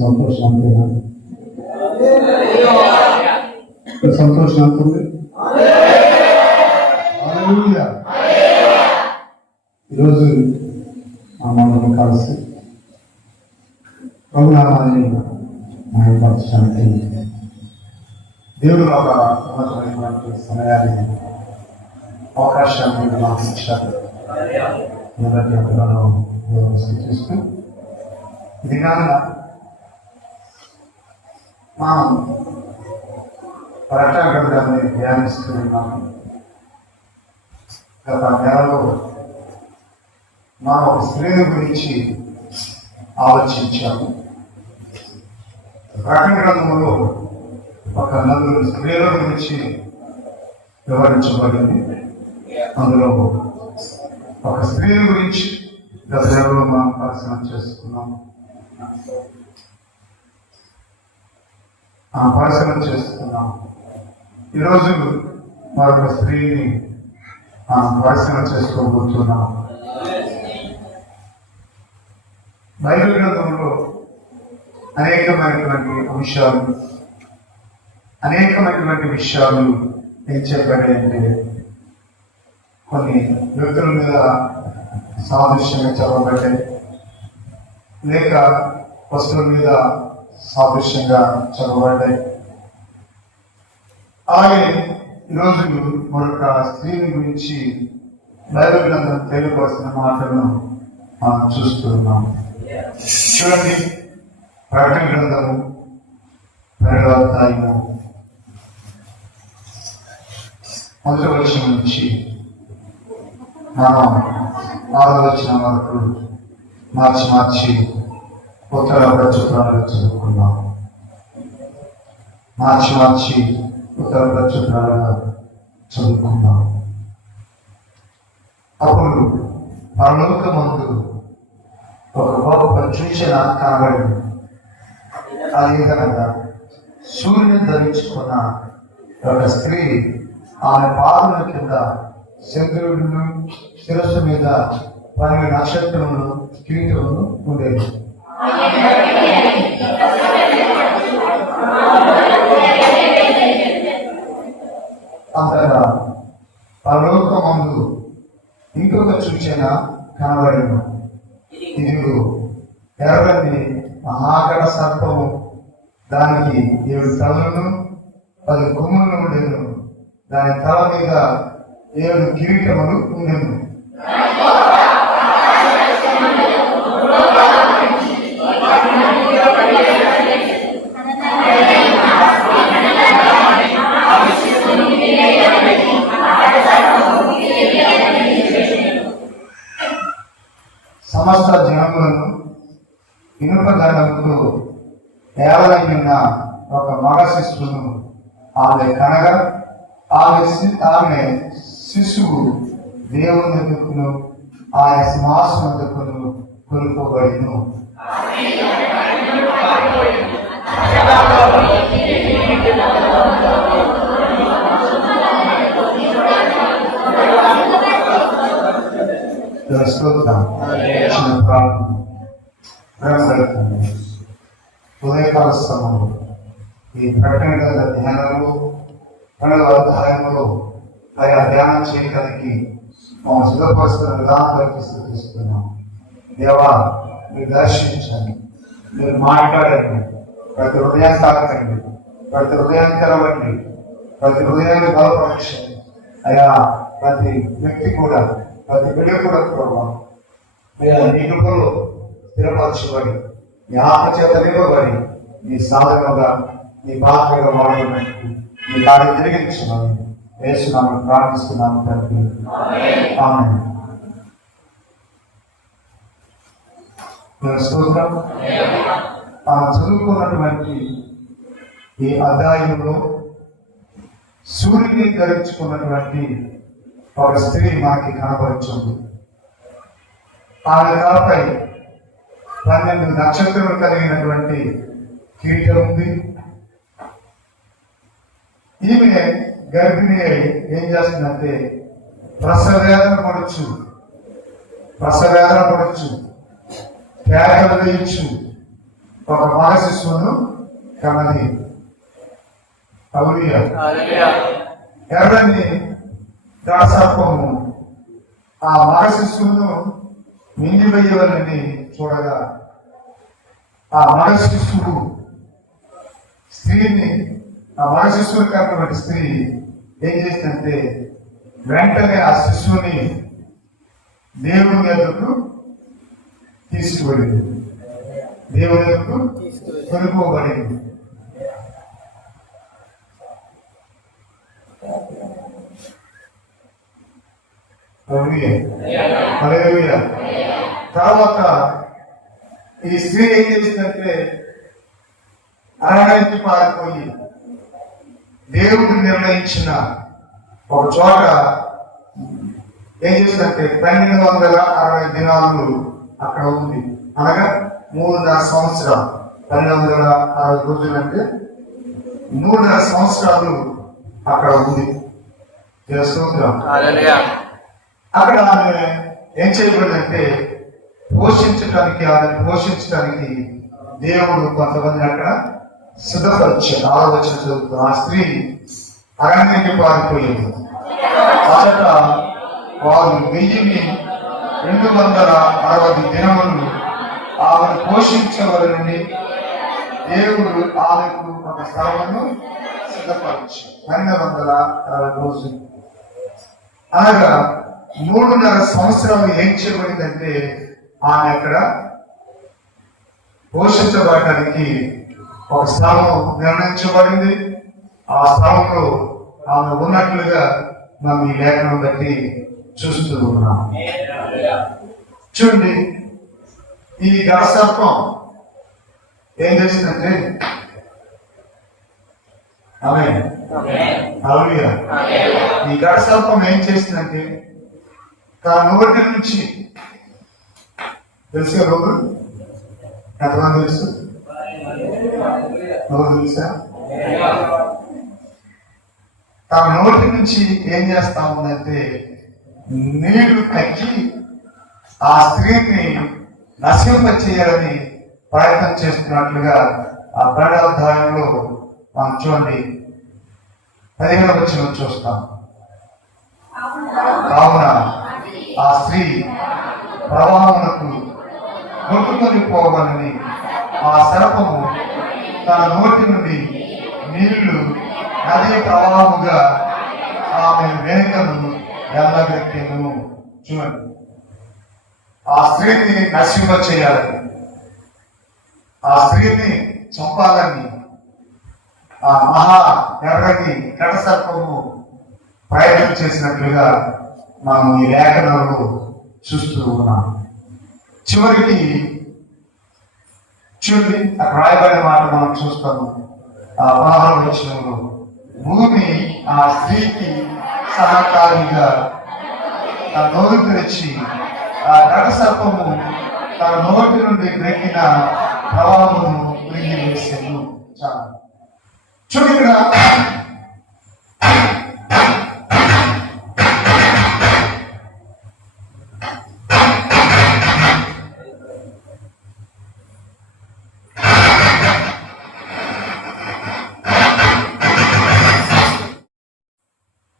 సంతోషం అంతేనా? సంతోషం అంతుంది. ఈరోజు మనం కలిసి ప్రభునామాన్ని మహిమపరచడానికి దేవుడు ఒక ఉన్నతమైనటువంటి సమయాన్ని అవకాశాన్ని మాకు ఇచ్చారు. చూస్తూ ఇది కాక మనం ప్రకటనని ధ్యానిస్తూ ఉన్నాము. గత నెలలో మనం ఒక స్త్రీని గురించి ఆలోచించాము. ప్రకటన గ్రంథంలో ఒక 4 స్త్రీల గురించి వివరించబడింది. అందులో ఒక స్త్రీ గురించి గత నెలలో మనం పరిశీలన చేసుకున్నాం. ఈరోజు మరొక స్త్రీని పరిశీలన చేసుకోబోతున్నాం. బైబిల్ గ్రంథంలో అనేకమైనటువంటి విషయాలు ఏం చెప్పాడంటే, కొన్ని వ్యక్తుల మీద సాదృశ్యంగా చెప్పబడ్డాయి, లేక వస్తువుల మీద సాదృశ్యంగా చెప్పబడ్డాయి. అలాగే ఈరోజు మరొక స్త్రీని గురించి బైబిల్ గ్రంథం తెలియవలసిన మాటలను మనం చూస్తున్నాం. చూడండి, ప్రకటన గ్రంథము 2వ అధ్యాయము 1వ వచనం నుంచి మనం 6వ వచనం వరకు మార్చి ఉత్తర ప్రచురణలు చదువుకున్నాం. మార్చి ఉత్తర ప్రచురణలు చదువుకున్నాం. అప్పుడు పరలోకమందు ఒక గొప్ప సూచన కనబడింది. అదేవిధంగా సూర్యుని ధరించుకున్న ఒక స్త్రీ ఆమె పాదముల కింద చంద్రుడును శిరస్సు మీద 12 నక్షత్రములు కిరీటములు ఉండేది. అంతగా పరలోకమందు ఇంకొక సూచన కనబడిన. ఇదిగో ఎర్రని మహాగణ సర్పము, దానికి 7 తలలను 10 కొమ్ములను ఉండెను. దాని తల మీద 7 కిరీటములు ఉండెను. సమస్త జనములను ఇనుప దండముతో ఏలైన ఒక మగ శిశువును ఆమె కనగా ఆమె శిశువు దేవుని దగ్గరను ఆయన సింహాసనం దగ్గరను కొనుక్కోబడిను. ఉదయకాల సమయంలో ఈ ప్రకటన ధ్యానంలో 2వ అధ్యాయంలో ఆయా ధ్యానం చేయడానికి మనం సిద్ధపరుస్తున్న విధానం బట్టి స్థుతిస్తున్నాం. దేవా, మీరు దర్శించండి, మీరు మాట్లాడండి, ప్రతి హృదయాన్ని తాకండి, ప్రతి హృదయాన్ని తెరవండి, ప్రతి హృదయాన్ని బలపరచండి. అయా, ప్రతి వ్యక్తి కూడా, ప్రతి బిడ్డ కూడా ప్రభావం నీ కృపలో స్థిరపరచబడి, నీ ఆత్మచేత నింపబడి, నీ సాధనగా, నీ పాత్రగా వాడబడి నీ కార్యం జరిగించున్నాను. యేసునామములో ప్రార్థిస్తున్నాము తండ్రి, ఆమేన్. స్తోత్రం. చదువుకున్నటువంటి ఈ అధ్యాయంలో సూర్యుని ధరించుకున్నటువంటి ఒక స్త్రీ మనకి కనపడుతుంది. ఆమె తలపై 12 నక్షత్రములు కలిగినటువంటి కిరీటం ఉంది. ఈమె గర్భిణి అయి ఏం చేస్తుందంటే ప్రసవేదన పడచ్చు, కేకలు వేయచ్చు, ఒక మగ శిశువును కన్నది. ఎర్రని దాసర్పము ఆ మగ శిశువును మింగివేయవలని చూడగా, ఆ మగ శిశువు స్త్రీని, ఆ మగ శిశువుని కన్నటువంటి స్త్రీ ఏం చేసిందంటే వెంటనే ఆ శిశువుని దేవుని ఎదుకు తీసుకువెళ్ళింది, దేవుని ఎదుకు కొనుక్కోబడింది. తర్వాత ఈ స్త్రీ ఏం చేసిందంటే అరణ్యానికి పారిపోయి దేవుడు నిర్ణయించిన ఒక చోట ఏం చేసిందంటే 1260 దినాలు అక్కడ ఉంది. అనగా 3.5 సంవత్సరాలు. 1260 రోజులు అంటే 3.5 సంవత్సరాలు అక్కడ ఉంది. అక్కడ ఆమె ఏం చేయబడిందంటే పోషించడానికి దేవుడు కొంతమంది అక్కడ సిద్ధపరిచాడు. ఆలోచన చదువుతుంది. ఆ స్త్రీ అరణ్యానికి పారిపోయింది. మొదట వారు 1260 దినములు ఆమెను పోషించవలనని దేవుడు ఆమెకు ఒక స్థలమును సిద్ధపరిచాడు. 1260 రోజులు అనగా 3.5 సంవత్సరాలు ఏం చేయబడిందంటే ఆమె అక్కడ పోషించబడటానికి ఒక స్థలం నిర్ణయించబడింది. ఆ స్థలంలో ఆమె ఉన్నట్లుగా మనం ఈ లేఖనం బట్టి చూస్తూ ఉన్నాం. చూడండి, ఈ గడసర్పం ఏం చేసిందంటే ఈ గడసర్పం ఏం చేసిందంటే తన నోటి నుంచి తెలుసు రోజు ఎంతమంది తెలుసు? తెలుసా? తన నోటి నుంచి ఏం చేస్తా ఉందంటే నీళ్లు తగ్గి ఆ స్త్రీని నశింప చేయాలని ప్రయత్నం చేస్తున్నట్లుగా ఆ 12వ అధ్యాయంలో మనం చూడండి 15వ వచనం చూస్తాం. కావున ఆ స్త్రీ ప్రవాహమునకు కొట్టుకొని పోవాలని ఆ సర్పము తన నోటి నుండి నీళ్లు నది ప్రవాహముగా ఆమె వెనుకను ఎల్లగెత్తెను. చూడండి, ఆ స్త్రీని నశింప చేయాలని, ఆ స్త్రీని చంపాలని ఆ మహా ఎర్రని కటసర్పము ప్రయత్నం చేసినట్లుగా మనం ఈ లేఖనాలను చూస్తూ ఉన్నాం. చివరికి చూడండి, అక్కడ రాయబడిన మాట మనం చూస్తాము. ఆ 16వ వచనంలో భూమి ఆ స్త్రీకి సహకారిగా తన నోరు తెరిచి ఆ కటసర్పము తన నోటి నుండి గ్రహిన ప్రవాహమును విరిగి వేసాను. చాలా చూడు, ఇక్కడ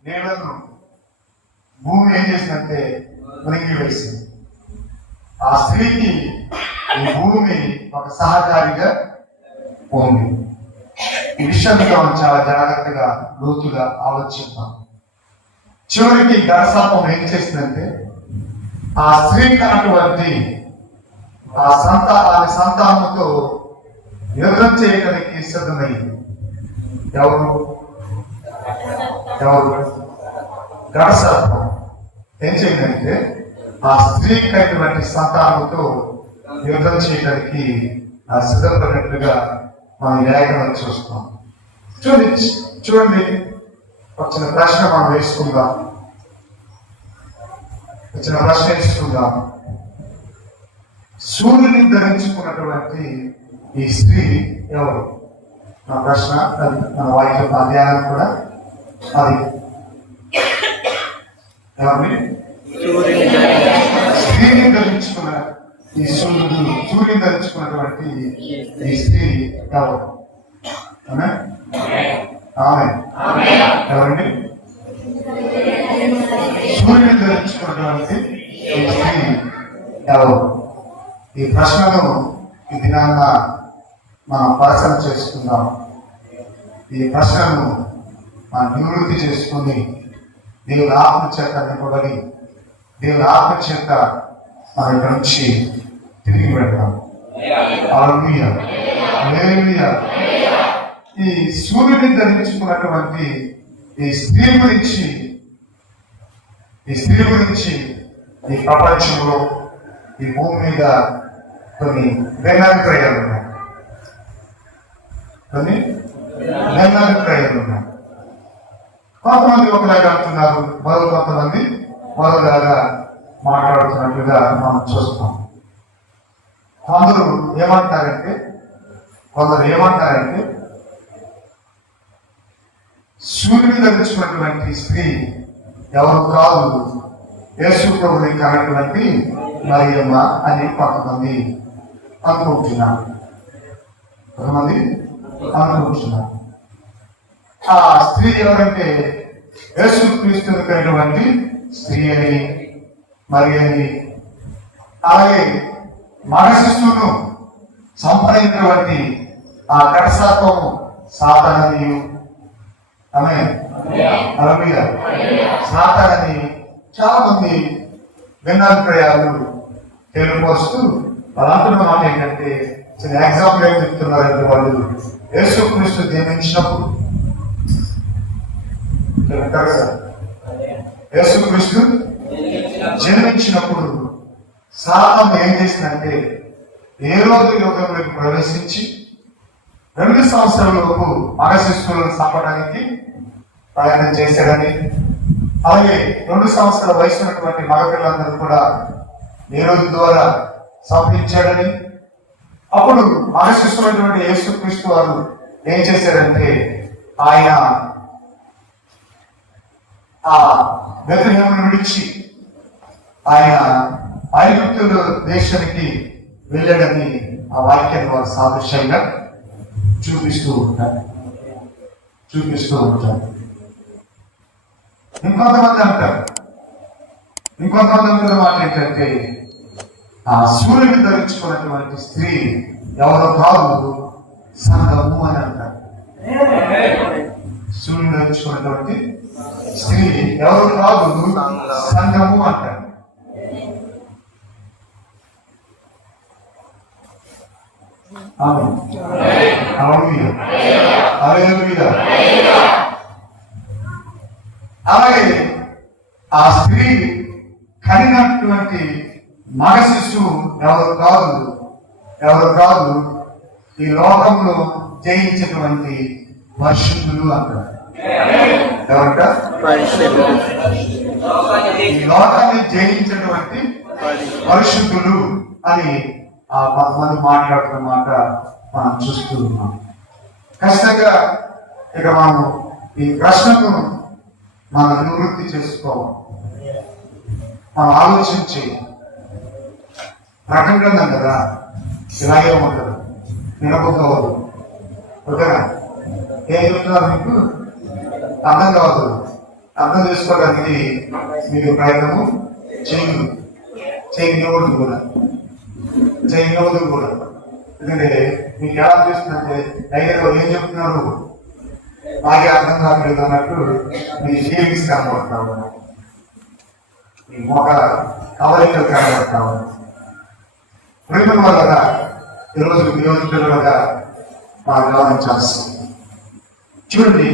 నేలను భూమి ఏం చేసిందంటే మునిగి వేసింది. ఆ స్త్రీకి ఈ భూమి ఒక సహకారిగా ఉంది. ఈ విషయాన్ని మనం చాలా జాగ్రత్తగా లోతుగా ఆలోచిద్దాం. చివరికి గడసర్పం ఏం చేసిందంటే ఆ స్త్రీ కన్నటువంటి ఆమె సంతానంతో యుద్ధం చేయడానికి సిద్ధమైంది. ఎవరు గడసర్పం ఏం చేయండి ఆ స్త్రీకి అయినటువంటి సంతానంతో యుద్ధం చేయడానికి సిద్ధపడినట్లుగా మనం లేఖనం చూస్తాం. చూడండి వచ్చిన ప్రశ్న మనం వేసుకుందాం. సూర్యుని ధరించుకున్నటువంటి ఈ స్త్రీ ఎవరు? నా ప్రశ్న అది మన వాక్య అధ్యాయం కూడా అది. ఎవరిని? స్త్రీని ధరించుకున్న ఈ సూర్యుని ధరించుకున్నటువంటి ఈ స్త్రీ ఎవరు? ఆమె ఎవరండి? సూర్యుని ధరించుకున్నటువంటి ఈ స్త్రీ ఎవరు? ఈ ప్రశ్నను ఈ దినాన్న మనం పరిశీలన చేసుకుందాం. ఈ ప్రశ్నను మనం నివృత్తి చేసుకుని దేవుని ఆత్మ చేత నింపబడి దేవుని ఆత్మ చేత మన ఇక్కడ నుంచి తిరిగి పెడతాం. హల్లెలూయా, హల్లెలూయా. ఈ సూర్యుని ధరించుకున్నటువంటి ఈ స్త్రీ గురించి ఈ ప్రపంచంలో ఈ భూమి మీద కొన్ని భిన్నాభిప్రాయాలు ఉన్నాయి. కొంతమంది ఒకలాగా అంటున్నారు, మరో కొంతమంది మరోలాగా మాట్లాడుతున్నట్లుగా మనం చూస్తాం. కొందరు ఏమంటారంటే సూర్యుని ధరించుకున్నటువంటి స్త్రీ ఎవరు కాదు, యేసు ప్రభుని కన్నటువంటి మరియమ్మ అని కొంతమంది అనుకుంటున్నారు. ఆ స్త్రీ ఎవరంటే యేసు క్రీస్తుని కన్నటువంటి స్త్రీ అని మరి అని, అలాగే మగ శిశువును సంపాదించినటువంటి ఆ కటసాత్వము సాతానని, ఆమె సాతానని చాలా మంది భిన్నాభిప్రాయాలు తెలియపరుస్తూ వాళ్ళు అంటున్న మాట ఏంటంటే, చిన్న ఎగ్జాంపుల్ ఏం చెప్తున్నారంటే, వాళ్ళు యేసు క్రీస్తు జన్మించినప్పుడు యేసు క్రీస్తు జన్మించినప్పుడు సాతాను ఏం చేసిందంటే హేరోదు యుగంలోకి ప్రవేశించి 2 సంవత్సరాలలోపు మగ శిశువులను చంపడానికి ప్రయాణం చేశాడని, అలాగే 2 సంవత్సరాల వయసు ఉన్నటువంటి మగపిల్లలందరూ కూడా హేరోదు ద్వారా సంపించాడని, అప్పుడు మగ శిశువులైనటువంటి యేసుక్రీస్తు వారు ఏం చేశారంటే ఆయన ఆ బెత్లెహేమును విడిచి ఆయన ఐగుప్తు దేశానికి వెళ్ళాడని ఆ వాక్యాన్ని వారు సాదృశ్యంగా చూపిస్తూ ఉంటారు. ఇంకొంతమంది అంటారు మాట ఏంటంటే, ఆ సూర్యుని ధరించుకున్నటువంటి స్త్రీ ఎవరో కాదు, సంఘము అని అంటారు. సూర్యుని ధరించుకున్నటువంటి స్త్రీ ఎవరు కాదు, సంఘము అంటారు. అలాగే ఆ స్త్రీ కనినటువంటి మగ శిశువు ఎవరు కాదు, ఈ లోకంలో జయించినటువంటి పరిశుద్ధులు అంటారు. ఎవరంట? ఈ లోకాన్ని జయించినటువంటి పరిశుద్ధులు అని ఆ కొంతమంది మాట్లాడుతున్న మాట మనం చూస్తూ ఉన్నాం. ఖచ్చితంగా ఇక మనం ఈ ప్రశ్నను మనం నివృత్తి చేసుకోవాలి. మనం ఆలోచించి ప్రకటన కదా ఇలాగే ఉంటుంది, వినకపోవద్దు. ఓకేనా? ఏం చెప్తున్నారు మీకు అర్థం కావద్దు. అర్థం చేసుకోవడానికి మీరు ప్రయత్నము చేయకూడదు కూడా. ఎందుకంటే మీకు ఎలా అనిపిస్తుందంటే అయ్యారు ఏం చెప్తున్నారు మాకే అర్థం కావట్లేదు అన్నట్టు మీ ఫీలింగ్స్ కనబడతావు, మీ మొక్క కవలికలు కనబడతావు. ప్రేమ వల్లగా ఈరోజు దేవుని పిల్లలుగా మనం గమనించాల్సింది. చూడండి,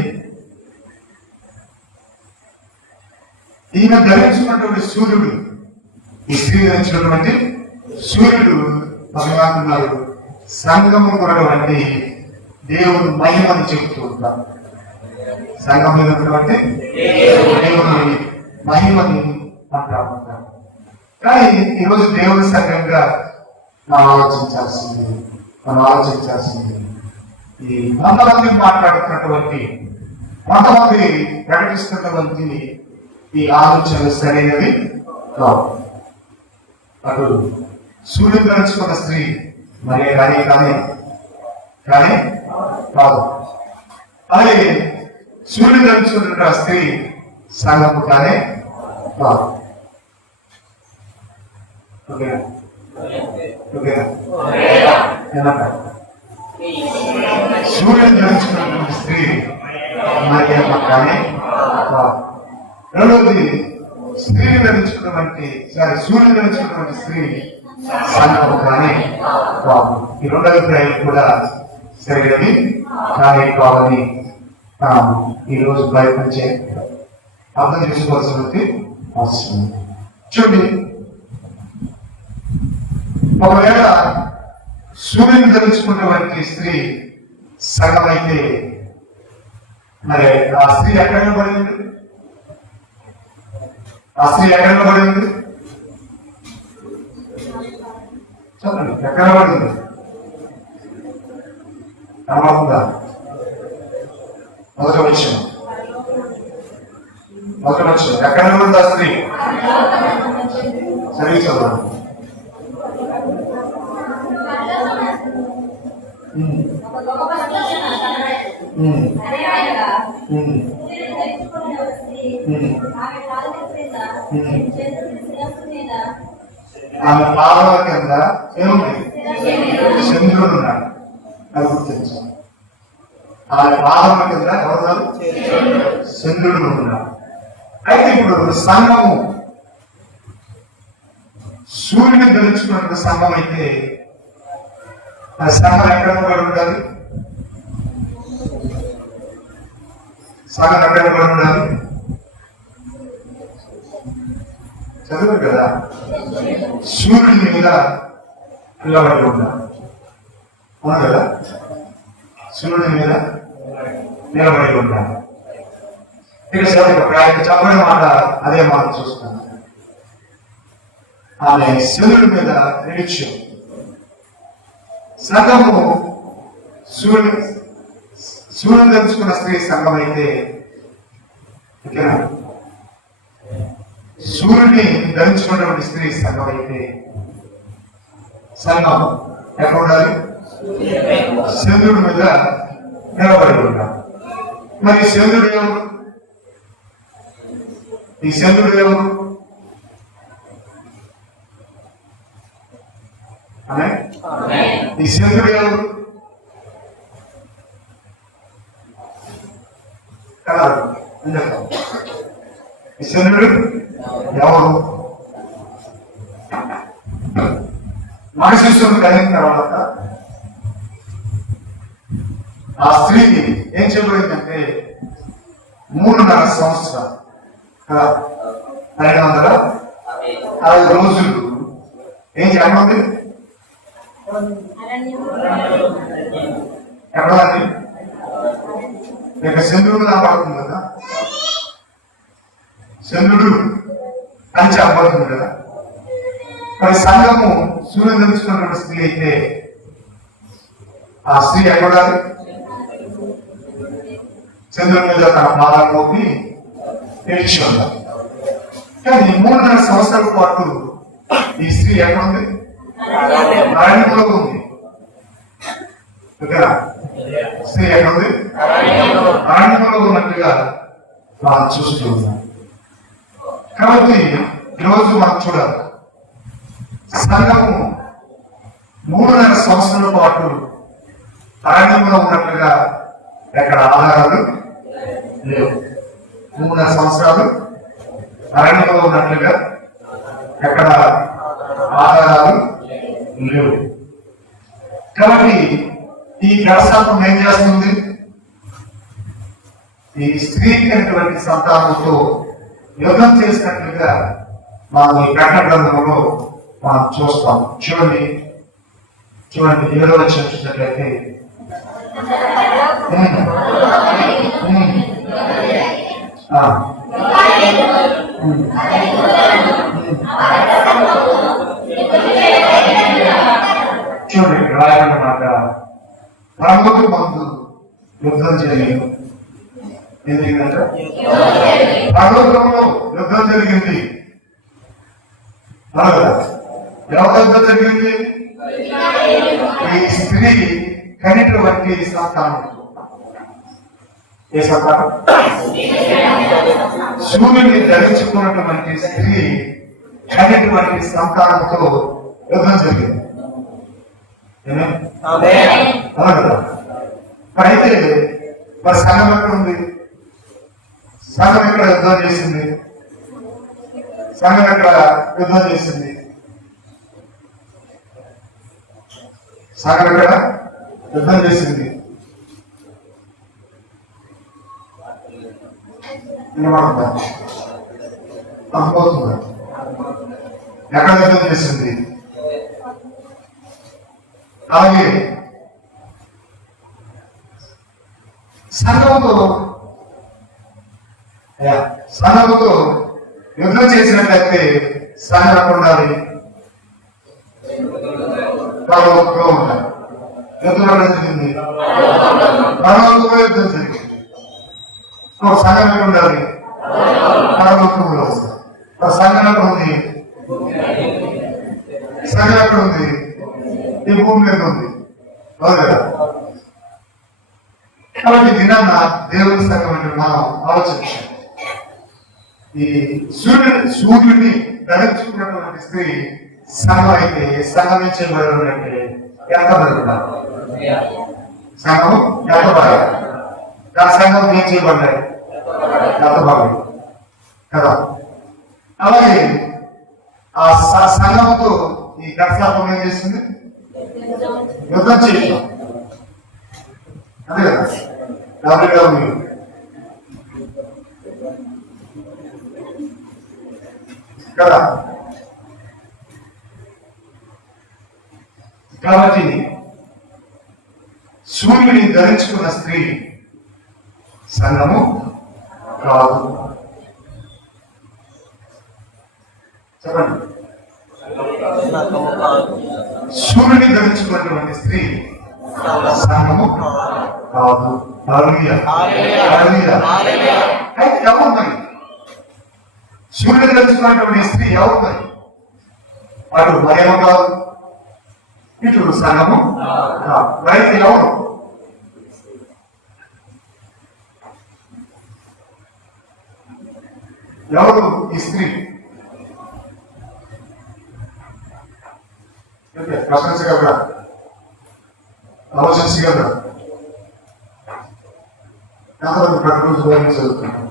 ఈయన ధరించుకున్నటువంటి సూర్యుడు, ఈ స్త్రీ ధరించినటువంటి సూర్యుడు భగవానున్నారు సంఘము ఉన్నటువంటి దేవుని మహిమని చెబుతూ ఉంటారు. సంఘం మీద ఉన్నటువంటి దేవుని మహిమని అంటా ఉంటారు. కానీ ఈరోజు దేవుని సంఘంగా మనం ఆలోచించాల్సింది ఈ కొంతమంది మాట్లాడుతున్నటువంటి, కొంతమంది ప్రకటిస్తున్నటువంటి ఈ ఆలోచనలు సరైనవి కావు. అటు సూర్యుడు ధరించుకున్న స్త్రీ మరి కానీ కాదు. అలాగే సూర్యుడు ధరించుకున్న స్త్రీ సంఘము కానే కాదు. సూర్యుడు ధరించుకున్నటువంటి స్త్రీ మరి కానీ కాదు. రెండవది సూర్యుడు ధరించుకున్నటువంటి స్త్రీ సంఘము కానీ కాదు. ఈ రెండు అభిప్రాయాలు కూడా సరైనవి కానీ కాదని ఈరోజు ప్రయత్నించే అర్థం చేసుకోవాల్సినది అవసరం. చూడండి, ఒకవేళ సూర్యుని ధరించుకున్నటువంటి స్త్రీ సంఘం అయితే మరి ఆ స్త్రీ ఎక్కడ పడింది? చెప్పండి, ఎక్కడ పడింది? అర్థమవుతుందా? మొదటి విషయం ఎక్కడ ఉంది ఆ స్త్రీ? చదివి చదవండి. ఆమె పాదల కింద ఏముంది? చంద్రుడు ఉన్నాడు. అది గుర్తించాలి. ఆమె పాదల కింద ఎవరు? చంద్రుడు ఉన్నాడు. అయితే ఇప్పుడు సంఘము సూర్యుని ధరించుకున్న సంఘం అయితే ఆ సంఘం ఎక్కడ ఉండాలి? సంఘం ఎక్కడ ఉండాలి? చదువు కదా, సూర్యుడి మీద నిలబడి ఉండాలి. అవును కదా, సూర్యుడి మీద నిలబడి ఉండాలి. ఇక చెప్పడం మాట అదే మాట చూస్తాను. ఆమె సూర్యుడి మీద నిరీక్షం. సంఘము సూర్యుడు ధరించుకున్న స్త్రీ సంఘం అయితే ఓకేనా, సూర్యుడిని ధరించుకున్నటువంటి స్త్రీ సంఘం అయితే సంఘం ఎక్కడ ఉండాలి? చంద్రుడి మీద నిలబడి ఉండాలి. మరి చంద్రుడు ఎవరు? ఈ చంద్రుడు ఎవరు? ఈ చంద్రుడు ఎవరు? కదా, ఈ చంద్రుడు ఎవరు? మనుషులు కలిగిన తర్వాత ఆ స్త్రీ ఏం చెప్పబడిందంటే 3.5 సంవత్సరాలు 260 రోజులు ఏం చెప్పండి? ఎక్కడ ఇక చంద్రుడు కనపడుతుంది కదా, చంద్రుడు అని చెప్పబడుతుంది కదా. మరి సంఘము సూర్యుడు ధరించుకున్న స్త్రీ అయితే ఆ స్త్రీ ఎక్కడ? చంద్రుడి మీద తన పాదాలు మోపి నిలిచి ఉండాలి. కానీ 3.5 సంవత్సరాల పాటు ఈ స్త్రీ ఎక్కడ ఉంది? అరణ్యంలో ఉంది. స్త్రీ ఎక్కడ ఉంది? అరణ్యంలో ఉన్నట్టుగా మనం చూస్తూ ఉన్నాం. కాబట్టి ఈరోజు మనం చూడాలి, సంఘము 3.5 సంవత్సరాల పాటు అరణ్యంలో ఉన్నట్లుగా ఎక్కడ ఆధారాలు లేవు. 3.5 సంవత్సరాలు అరణ్యంలో ఉన్నట్లుగా ఎక్కడ ఆధారాలు లేవు. కాబట్టి ఈ గడసాపం ఏం చేస్తుంది? ఈ స్త్రీకి అయినటువంటి సంతానంతో యుద్ధం చేసినట్లుగా మనం ఈ ప్రకటన గ్రంథంలో మనం చూస్తాం. చూడండి 7వ వచనం చూసినట్లయితే చూడండి రాయన్నమాట, రంగుకు మందు యుద్ధం చేయలేదు, ఏం జరిగిందంట? పరలోకంలో యుద్ధం జరిగింది. ఎవరి యుద్ధం జరిగింది? ఈ స్త్రీ కనిటువంటి సంతానం. ఏ సంతానం? సూర్యుని ధరించుకున్నటువంటి స్త్రీ కనిటువంటి సంతానంతో యుద్ధం జరిగింది. అయితే మరి సంఘం ఎక్కడ ఉంది? సంఘం ఎక్కడ యుద్ధం చేసింది? సంఘం ఎక్కడ యుద్ధం చేసింది? సంఘం ఎక్కడ యుద్ధం చేసింది? అనుకోతుందా? ఎక్కడ యుద్ధం చేసింది? అలాగే సంఘముతో యుద్ధం చేసినట్లయితే సంఘం ఎక్కడ ఉండాలి? పరలోకంలో ఉండాలి. యుద్ధంలో జరిగింది, పరలోకంలో యుద్ధం జరిగింది. సంఘం ఎక్కడ ఉండాలి? పరలోకంలో ఉండాలి. సంఘం ఎక్కడ ఉంది? సంఘం ఎక్కడ ఉంది? ఈ భూమి మీద ఉంది. కాబట్టి దినాన్న దేవుని సంఘం అంటే మనం ఆలోచించాం. ఈ సూర్యుడిని ధరించుకున్నటువంటి స్త్రీ సంఘం అయితే సంఘం ఏం చేయబడాలంటే ఎంతబడుతున్నారు? సంఘం ఎంతబడాలి? ఆ సంఘం ఏం చేయబడ్డాయి? ఎంతబడాలి కదా. అలాగే ఆ సంఘంతో ఈ కర్సాపం ఏం చేస్తుంది? యుద్ధం చేయటం. అదే కదా డబ్ల్యూడబ్ల్యూ. కదా. కాబట్టి సూర్యుని ధరించుకున్న స్త్రీ సంఘము కాదు. చెప్పండి. సూర్యుని ధరించుకున్నటువంటి స్త్రీ సంఘము కాదు. అయితే ఎవరు మరి? సూర్యుని ధరించుకున్నటువంటి స్త్రీ ఎవరు మరి? అటు మరియమ్మ కాదు, ఇటు సంఘము కాదు. అయితే ఎవరు? ఎవరు ఈ స్త్రీ? ప్రశంసగలరా? ఆలోచించగలరా? ఎంతమంది ప్రతిరోజు బైబిల్ చదువుతున్నారు?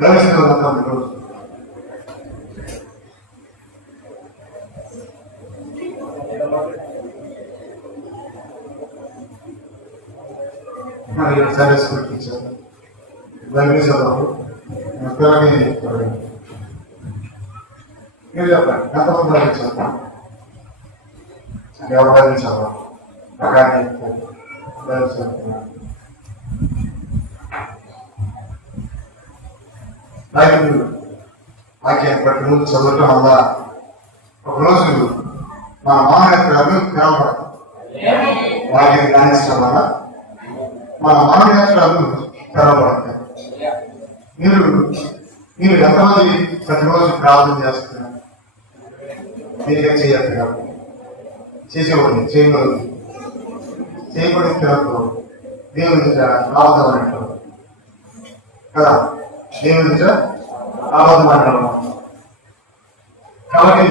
బైబిల్ చదువుతాం రోజు. మరి సండే స్కూల్ టీచర్ బైబిల్ చదవరు, పిల్లలకి చెప్తారు. మీరు చెప్పండి, ఎంతమంది బైబిల్ చదువుతాం? ఎవరు బైబిల్ చదవరు? బైబిల్ చదువుతున్నారు. బైబిల్ వాక్యాన్ని ప్రతిరోజు చదవటం వల్ల ఒకరోజు మన మనోనేత్రాలు తెరవబడతాయి. వాక్యాన్ని ధ్యానించడం వల్ల మన మనోనేత్రాలు తెరవబడతాయి. మీరు ఎంతమంది ప్రతిరోజు ప్రార్థన చేస్తున్నారు? మీరే చేయాలి కదా. చేసేవాడిని చేయబడినప్పుడు దేవుని దగ్గర ఆబద్ధమైనట్టు కదా. దేవుని దగ్గర ఆబద్ధమైన. కాబట్టి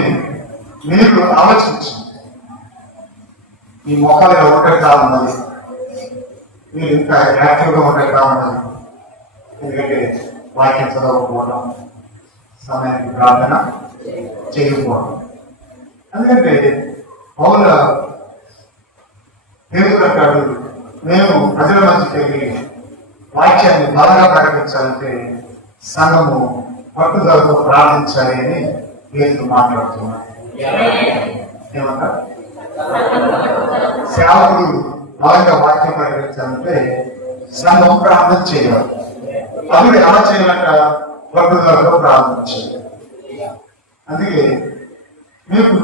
మీరు ఆలోచించండి. ఈ మొక్కలు ఒకటి కావాలన్నది, మీరు ఇంకా యాక్టివ్గా ఒకటి కావాలన్నది. ఎందుకంటే వాక్యం చదవకపోవడం, సమయానికి ప్రార్థన చేయకపోవడం. ఎందుకంటే పౌల పేతురు అంటాడు, మేము ప్రజల మధ్యకి వెళ్ళి వాక్యాన్ని బలంగా ప్రకటించాలంటే సంఘము పట్టుదలతో ప్రార్థించాలి అని పేతురు మాట్లాడుతున్నాడు. ఏమంటారు? సేవకుడు బలంగా వాక్యం ప్రకటించాలంటే సంఘం ప్రార్థన చేయాలి. అప్పుడు ఎలా చేయాలంట? పట్టుదలతో ప్రార్థన చేయాలి. అందుకే మీకు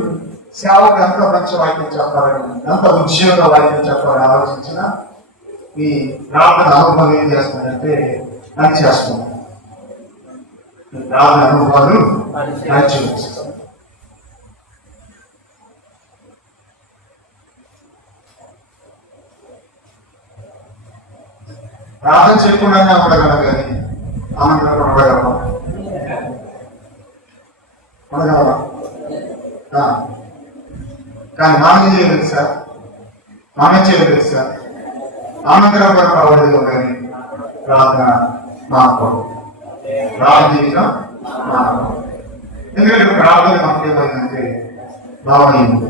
సేవకు ఎంత మంచి వాక్యం చెప్పాలని, ఎంత ఉద్యోగ వాక్యం చెప్పాలని ఆలోచించినా ఈ ప్రార్థన అనుభవం ఏం చేస్తానంటే పని చేస్తున్నాం. ప్రార్థన అనుభవాలు మంచి ప్రార్థన చేయకుండానే ఉండగలం కానీ ఆనందంగా ఉండగలమా? ఉండగలమా? కానీ మనం చేయలేదు సార్, మనం చేయలేదు సార్. ఆనందకరమైన ప్రవర్తన కానీ ప్రార్థన మానకూడదు, ప్రార్థన జీవితం మానకూడదు. ఎందుకంటే ప్రార్థన మనకి ఏమైందంటే భావమైంది,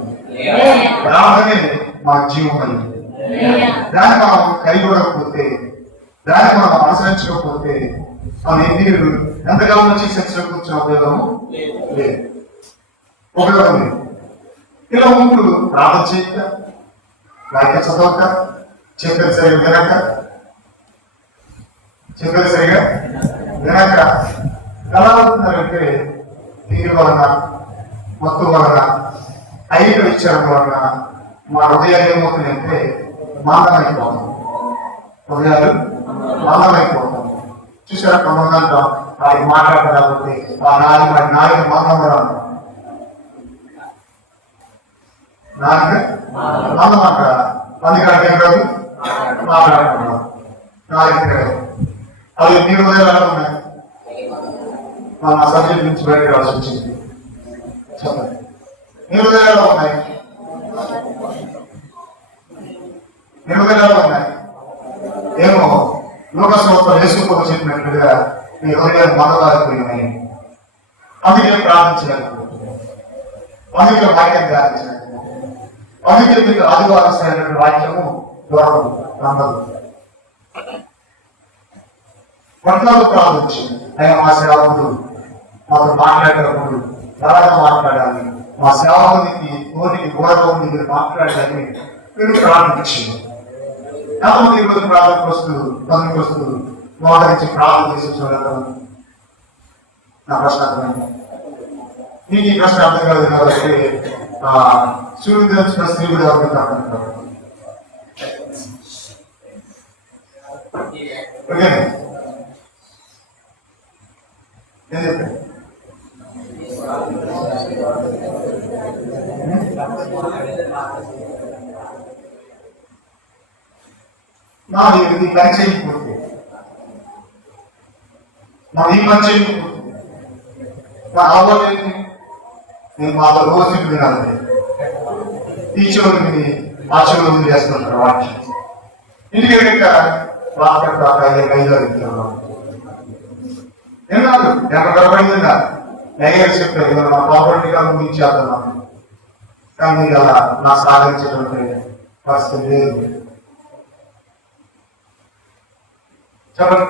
ప్రార్థనే మా జీవం అయింది. దాన్ని మనం కైగొడకపోతే, దాన్ని మనం అనుసరించకపోతే మనం ఎంతకాలం నుంచి చర్చలో కూర్చొని ఉపయోగము లేదు, ఉపయోగం లేదు. ఇలా ముందు ప్రార్థన చేయక, వాక్య చదవక, చెప్పేది సరిగా వినక, చెప్పేది సరిగా వినక ఎలా అవుతున్నారంటే దీని వలన, మత్తు వలన, ఐక విచారం వలన మా హృదయాలు ఏమవుతున్నాయంటే మాందమైపోతాం. హృదయాలు మాందమైపోతాం. చూసారా, కొంతమంది అంటాం వారికి మాట్లాడకపోతే నాలుగు మాందం నాలుగు మాట అందుకంటే ఏం కాదు మాట్లాడుతున్నాం. నాలుగు అది మీ హృదయాలు ఎలా ఉన్నాయి? మా సబ్జెక్ట్ నుంచి బయటకు రావాల్సి వచ్చింది. చెప్పండి, మీ హృదయాలు ఎలా ఉన్నాయి? మీ హృదయాలు ఎలా ఉన్నాయి? ఏమో లోకస్వత్వం వేసుకోవడం చెప్పినట్లుగా మీ హృదయాలు మందలారిపోయినాయి. అందుకే ప్రార్థించలేకపోతున్నాయి, అందుకే వాక్యం ధ్యానించలేకపోతున్నాయి, అందుకే మీకు ఆదివారం వాక్యము దొరకదు, అందదు. పట్నాలు ప్రార్థించింది, ఆయన మా సేవకుడు మాతో మాట్లాడేటప్పుడు ఎలాగా మాట్లాడాలి, మా సేవకునికి నోటికి గోడలో మీరు మాట్లాడాలని మీరు ప్రార్థించింది. ఎంతమంది ఈరోజు ప్రార్థనకు వస్తూ పనులకు వస్తూ మోహరించి ప్రార్థన చేసి చూడటం నా ప్రశ్న అర్థమైంది. మీకు ఈ ప్రశ్న అర్థం కాదు కాబట్టి సూర్యుడు తెలిసిన స్త్రీలు ఎవరికి అర్థం కాదు. ఓకే, ఏం చెప్పండి? ఈ పని చేయకపోతే, ఈ పని చేయకపోతే నా ఆలోచన ఏంటి? నేను మాతో రోజు వినాలి, ఈ చెవులు ఆ చెవులు చేస్తుంటారు. వాక్యం ఇంటికి ఏం కాదు, ఎక్కడ గడపడిందా నైగర్ చెప్పారు నా ప్రాపర్టీగా ముగించేస్తున్నాను, కానీ అలా నా సాధించేటువంటి పరిస్థితి లేదు. చెప్పండి,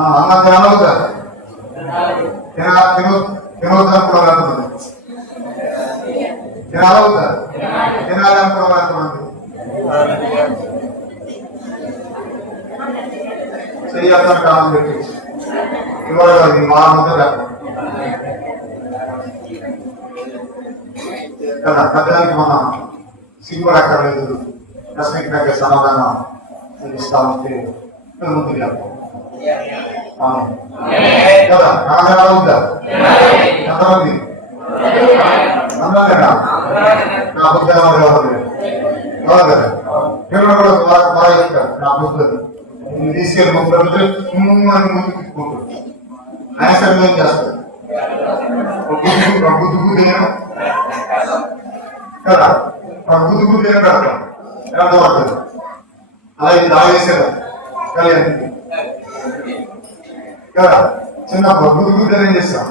అన్న తినవుతా తినవుతారు కూడా తినాలవుతా తినాలనుకోవాలి చెయ్యాలని కాలం పెట్టి ఇవాళ మా ముందు కదా పెద్దదానికి మనం సిగ్గుపడక్కర్లేదు, ప్రశ్నకి తగ్గ సమాధానం ఇస్తా ఉంటే ముందుకు వెళ్తాం కదా. అవుతా ఎంతమంది అందరూ నా బుద్ధి కదా, పిల్లలు కూడా బాగా చెప్తారు నా బుద్ధి తీసుకెళ్ళి ముగ్గురు ముందు తిప్పుకుంటారు. ఆయన సరే ఏం చేస్తారు, బుద్ధి బుద్ధి కదా, బుద్ధి బుద్ధి పెడతాం ఎంత పడుతుంది. అలా ఇది రా చేశారు కళ్యాణ్కి కదా, చిన్న బుద్ధి బుద్ధి ఏం చేస్తాం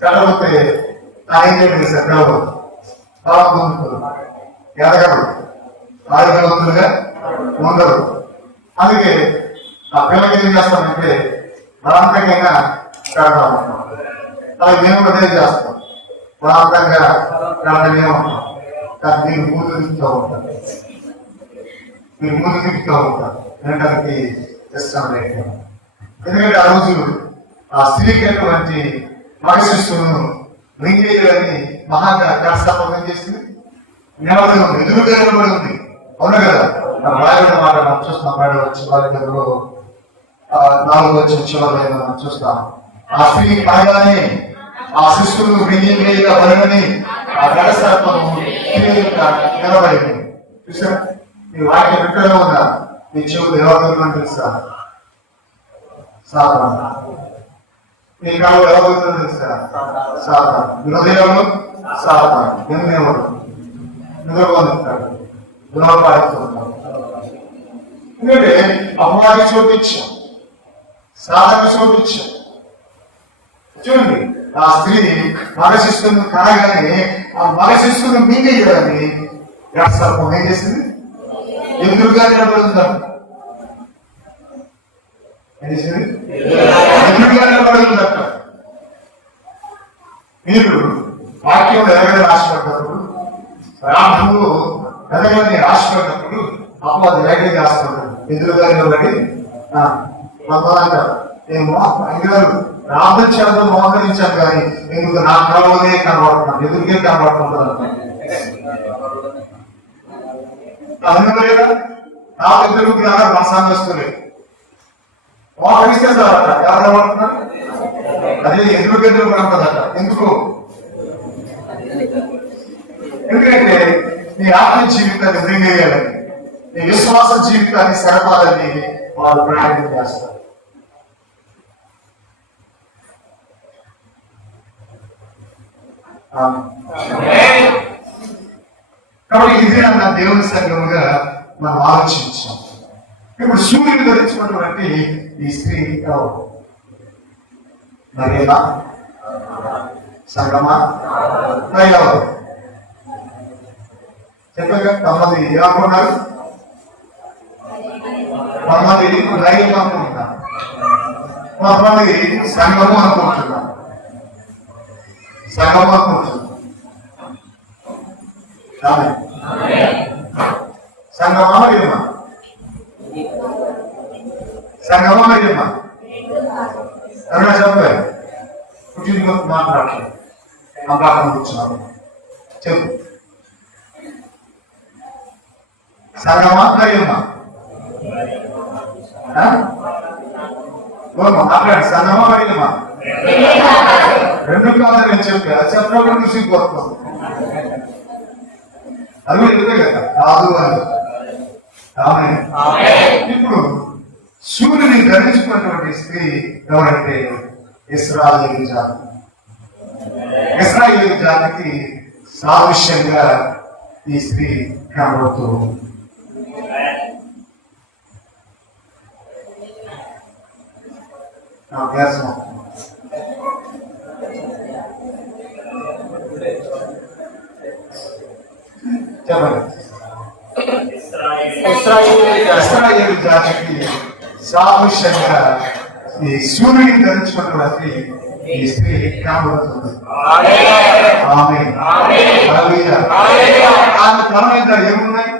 కడపోతే ఆయన చేశారు కడవ బాగా పొందుతారు, ఎదగరు, ఆరోగ్యవంతులుగా ఉండరు. అందుకే ఆ పిల్లలకి ఏం చేస్తామంటే బలవంతంగా కడతామంటాం. అలా మేము అదే చేస్తాం, బలవంతంగా కడతనే ఉంటాం. కానీ మీరు ముందు తిప్పుతూ ఉంటారు, మీరు ముందు తిప్పుతూ ఉంటారు వినడానికి ఇష్టం లేదు. ఎందుకంటే ఆ రోజు ఆ స్త్రీకి అటువంటి మగ శిశువును లింగేయాలని మహాగా కరసత్వం ఏం చేసింది? నిలబడి ఉంది, ఎదురుగా నిలబడి ఉంది. అవును కదా? రాయబడిన మాట మనం చూస్తాం. బయట వచ్చి వారిలో 4వ వచ్చిన చివరిలో మనం చూస్తాం. ఆ స్త్రీ పడగానే ఆ శిశువులు వెయ్యిగా బలమని ఆ కరసత్వం నిలబడింది. చూసారా? ఈ వాక్యం ఎక్కడో ఉందా? మీ చెవులు ఎవరు తెలుసా? సాధారణ. మీ కాళ్ళు ఎవరు తెలుసా? సాధారణ. మీ హృదయంలో సాధారణ. దేవుడు నిద్రపోతాడు, గుణపాడుతుంటాడు. ఎందుకంటే అమ్మవారికి చోటిచ్చాం, సాధన చోటిచ్చాం. చూడండి, ఆ స్త్రీ మగ శిశువును కనగానే ఆ మగ శిశువును మింగేయడాన్ని సర్పం ఏం చేసింది? ఎదురుగా నిలబడుతుంటాం. ఎదురుగా నిలబడుతుందట. మీరు వాక్యంలో ఎదగని రాసిపడ్డప్పుడు, రాముడు ఎదగని రాసిపడ్డప్పుడు అపవాది లైట్ చేస్తుంటాడు. ఎదురుగా నిలబడి అంటారు, నేను అయ్యారు ప్రార్థన చేద్దాం మోహరించాను కానీ ఎందుకు నా కలవదే కనబడుతున్నాను, ఎదురుగే కనబడుతుంటాను. లేదా నా ఎదురుకి మన సంఘస్తులే మోహరిస్తే సార్ ఎవరు కనబడుతున్నారు? అదే ఎదురు కనబడదట. ఎందుకు? ఎందుకంటే నీ ఆత్మ జీవితాన్ని వదిలేయాలని, నీ విశ్వాస జీవితాన్ని సరపాలని వారు ప్రయాణం చేస్తారు. కాబట్టి ఇది అన్న దేవుని సంఘముగా మనం ఆలోచించాం. ఇప్పుడు సూర్యుడు ధరించినటువంటి ఈ స్త్రీ మరేనా సంగమా ఎవరు చెప్పగా? తమది ఏమనుకున్నారు? కొంతమంది దైవం అనుకుంటున్నారు, కొంతమంది సంగము అనుకుంటున్నారు. సంగమం అనుకుంటున్నారు. సంగమా మరియమ్మా? సంగమా మరియమ్మా? ఎవరైనా చెప్పారు? కుటుంబ మాట్లాడలేదు, మాట్లాడడం కూర్చున్నాను. చెప్పు, సంగమా మరియమ్మా? మాట్లాడు, సంగమా మరియమ్మా? రెండు కాదని నేను చెప్పా, చెప్పినప్పుడు కృషి కోరుతాను. అది ఎందుకే కదా కాదు అని. ఇప్పుడు సూర్యుని ధరించుకున్నటువంటి స్త్రీ ఎవరంటే ఇశ్రాయేలు జాతి. ఇశ్రాయేలు జాతికి సాదృశ్యంగా ఈ స్త్రీ కనబడుతూ అభ్యాసం. చెప్పండి. ఇశ్రాయేలు జాతికి సాదృశ్యంగా ఈ సూర్యుని ధరించుకున్నటువంటి ఈ స్త్రీ కనబడుతుంది. ఆమె తన మీద ఏమున్నాయి?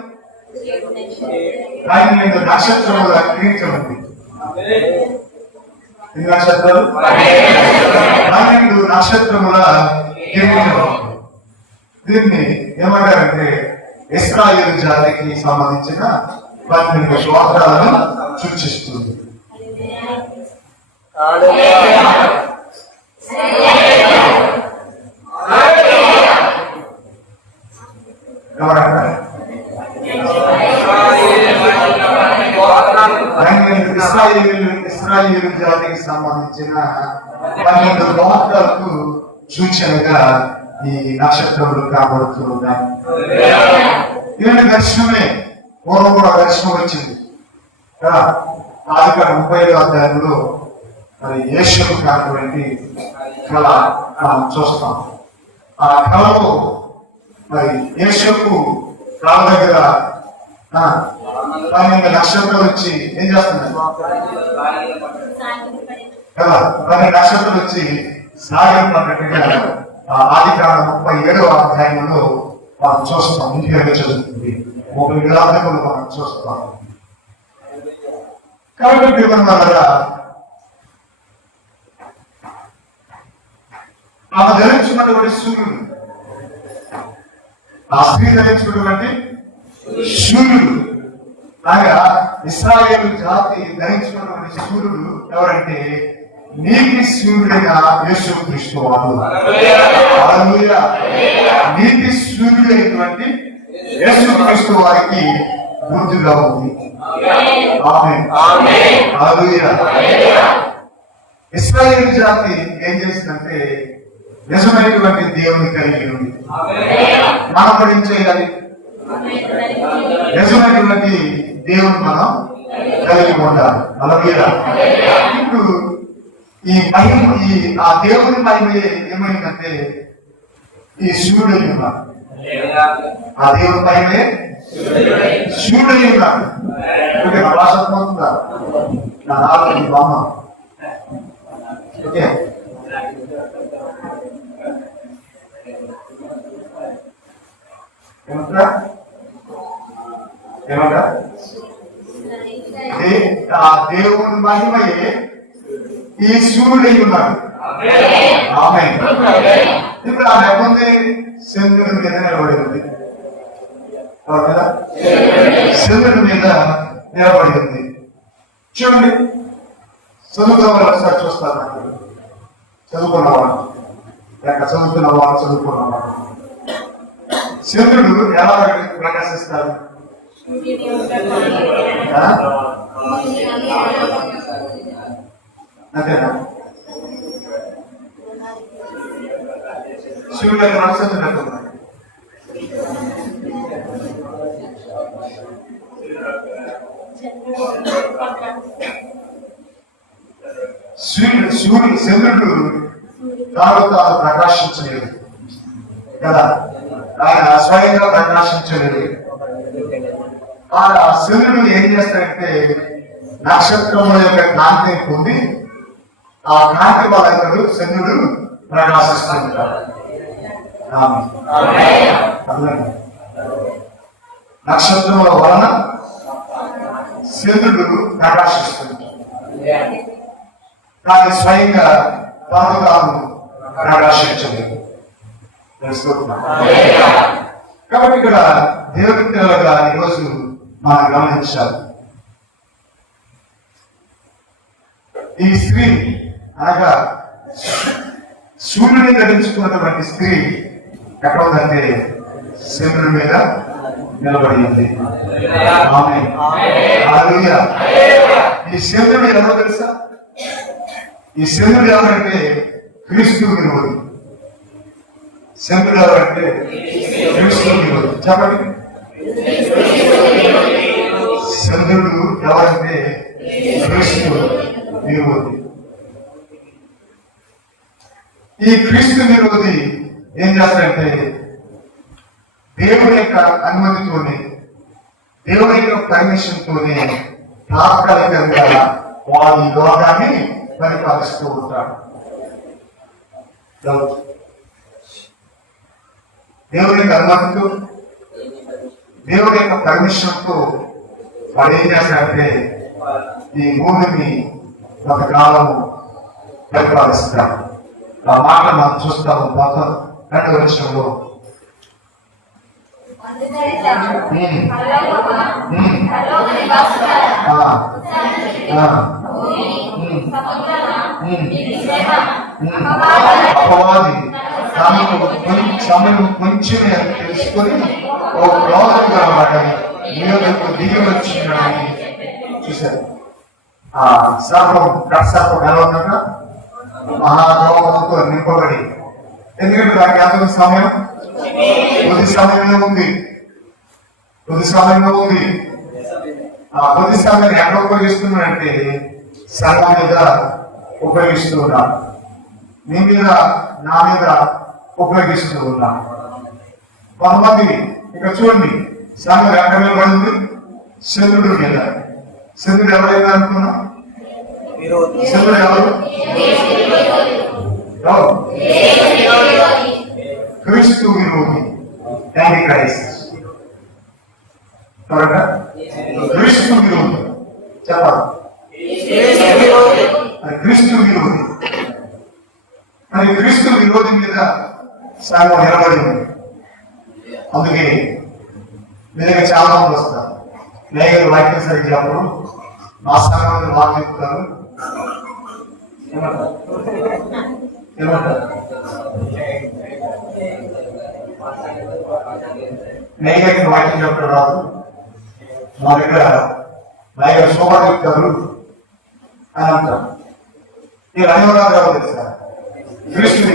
ఆయన మీద నక్షత్రముల కిరీటం ఉంది. నక్షత్రాలు నక్షత్రముల కిరీటం. దీన్ని ఏమంటారంటే ఇశ్రాయేలు జాతికి సంబంధించిన 12 గోత్రాలను సూచిస్తుంది. ఇశ్రాయేలు జాతికి సంబంధించిన 12 గోత్రాలకు సూచనగా ఈ నక్షత్రములు కాబడుతూ ఉన్నాయి. ఇలాంటి దర్శనమే పూర్వం కూడా దర్శనం వచ్చింది కదా. ఆదిక 35వ అధ్యాయంలో మరి యేషుకు కానటువంటి కళ మనం చూస్తాం. ఆ కళలో మరి యేషుకు కాళ్ళ దగ్గర 12 నక్షత్రాలు వచ్చి ఏం చేస్తున్నాయి కదా. 12 నక్షత్రాలు వచ్చి సాగం పడ్డట్టుగా ఆదికాండ 37వ అధ్యాయంలో మనం చూస్తాం. ఇంటిగా చదువుతుంది 37 మనం చూస్తాం. కాబట్టి ఆమె ధరించుకున్నటువంటి సూర్యుడు ఆ స్త్రీ ధరించుకున్నటువంటి శూరుడు. అనగా ఇశ్రాయేలు జాతి ధరించుకున్నటువంటి శూరుడు ఎవరంటే నీతి సూర్యుడైన యేసుక్రీస్తు వారు. హల్లెలూయా. నీతి సూర్యుడైనటువంటి యేసుక్రీస్తు వారికి గుర్తుగా ఉంది. ఆమేన్. హల్లెలూయా. ఇశ్రాయేలు జాతి ఏం చేసిందంటే నిజమైనటువంటి దేవుని కలిగి ఉంది. మనం కూడా ఏం చేయాలి? నిజమైనటువంటి దేవుని మనం కలిగి ఉండాలి. హల్లెలూయా. ఇప్పుడు ఈ మహిమ, ఆ దేవుని మహిమ ఏమైందంటే ఈ సూర్యుడు ఉన్నాడు. ఆ దేవుని మహిమే సూర్యుడు ఉన్నాడు. నా భాష అవుతుందా? నా రాదు బొమ్మ. ఓకే, ఏమంటా ఏమంటా ఆ దేవుని మహిమయే ఈ సూర్యుడై ఉన్నాడు. ఆమేన్. ఇప్పుడు ఆ నెమ్మంది చంద్రుడి మీద నిలబడి ఉంది. చంద్రుడి మీద నిలబడి ఉంది. చూడండి, చదువుకున్న వాళ్ళు ఒకసారి చూస్తారు. చదువుకున్నవాడు లేక చదువుకున్నవాడు చదువుకున్నవాడు చంద్రుడు ఎలా ప్రకాశిస్తారు? అంతేనా? సూర్యుడు నడుస్తున్నట్టు చంద్రుడు తాను ప్రకాశించలేదు కదా, ఆయన స్వయంగా ప్రకాశించలేదు. ఆ సూర్యుడు ఏం చేస్తాడంటే నక్షత్రముల యొక్క కాంతి పొంది ఆ కాంతి వాళ్ళందరూ చంద్రుడు ప్రకాశిస్తుంటారు. నక్షత్రముల వలన చంద్రుడు ప్రకాశిస్తుంటాడు, కానీ స్వయంగా తాను తాను ప్రకాశించలేదు. కాబట్టి ఇక్కడ దేవుని పిల్లలుగా ఈరోజు మనం గమనించాలి. ఈ స్త్రీ అనగా సూర్యుని ధరించుకున్నటువంటి స్త్రీ ఎక్కడ ఉందంటే చంద్రుడి మీద నిలబడి ఉంది. ఆమేన్. హల్లెలూయా. ఈ చంద్రుడు ఎవరో తెలుసా? ఈ చంద్రుడు ఎవరంటే క్రీస్తు విరోధి. చంద్రుడు ఎవరంటే క్రీస్తు విరోధి. చెప్పండి, చంద్రుడు ఎవరంటే క్రీస్తు విరోధి. ఈ క్రీస్తు విరోధి ఏం చేస్తారంటే దేవుని యొక్క అనుమతితోనే, దేవుని యొక్క పర్మిషన్ తోనే తాత్కాలికంగా వారి లోకాన్ని పరిపాలిస్తూ ఉంటారు. దేవుని యొక్క అనుమతితో, దేవుని యొక్క పర్మిషన్ తో వాడు ఏం చేస్తారంటే ఈ భూమిని కొంతకాలము పరిపాలిస్తారు. ఆ మాట మనం చూస్తాము 12వ వచనంలో. అపవాది సమయం కొంచెం తెలుసుకొని ఒక రోజుగా వాడని నీకు దిగి వచ్చిందని చూశారు. ఆ సర్పం కట్సర్పం ఎలా ఉన్నట్టు మహారోగంతో నింపబడి, ఎందుకంటే దానికి ఎంత సమయం? కొద్ది సమయంలో ఉంది. ఆ కొద్ది సమయాన్ని ఎక్కడ ఉపయోగిస్తున్నాడంటే సంఘం మీద ఉపయోగిస్తూ ఉన్నాడు, మీ మీద నా మీద ఉపయోగిస్తూ ఉన్నాడు. కొంతమంది ఇక్కడ చూడండి, సంఘం ఎక్కడ నిలబడింది? చంద్రుడి మీద. చంద్రుడు ఎవరైనా అనుకున్నా? చంద్రుడు ఎవరు? క్రీస్తు విరోధి, యాంటీ క్రైస్ట్. క్రీస్తు విరోధి చెప్పాలి. క్రీస్తు విరోధి. మరి క్రీస్తు విరోధి మీద సంఘం నిలబడి ఉంది. అందుకే మీ దగ్గర చాలా మంది వస్తారు. నేను వాక్యం సరిగ్గా చెప్పరు, మా సంఘంలో వాక్యం చెప్తారు. ఏమంటారు నేను వాక్యం చెప్పడం రాదు, మా దగ్గర నాయకులు శోభ చెప్తారు అని అంటారు. మీరు అనేవారు కాదు తెలుసా, కృష్ణుడి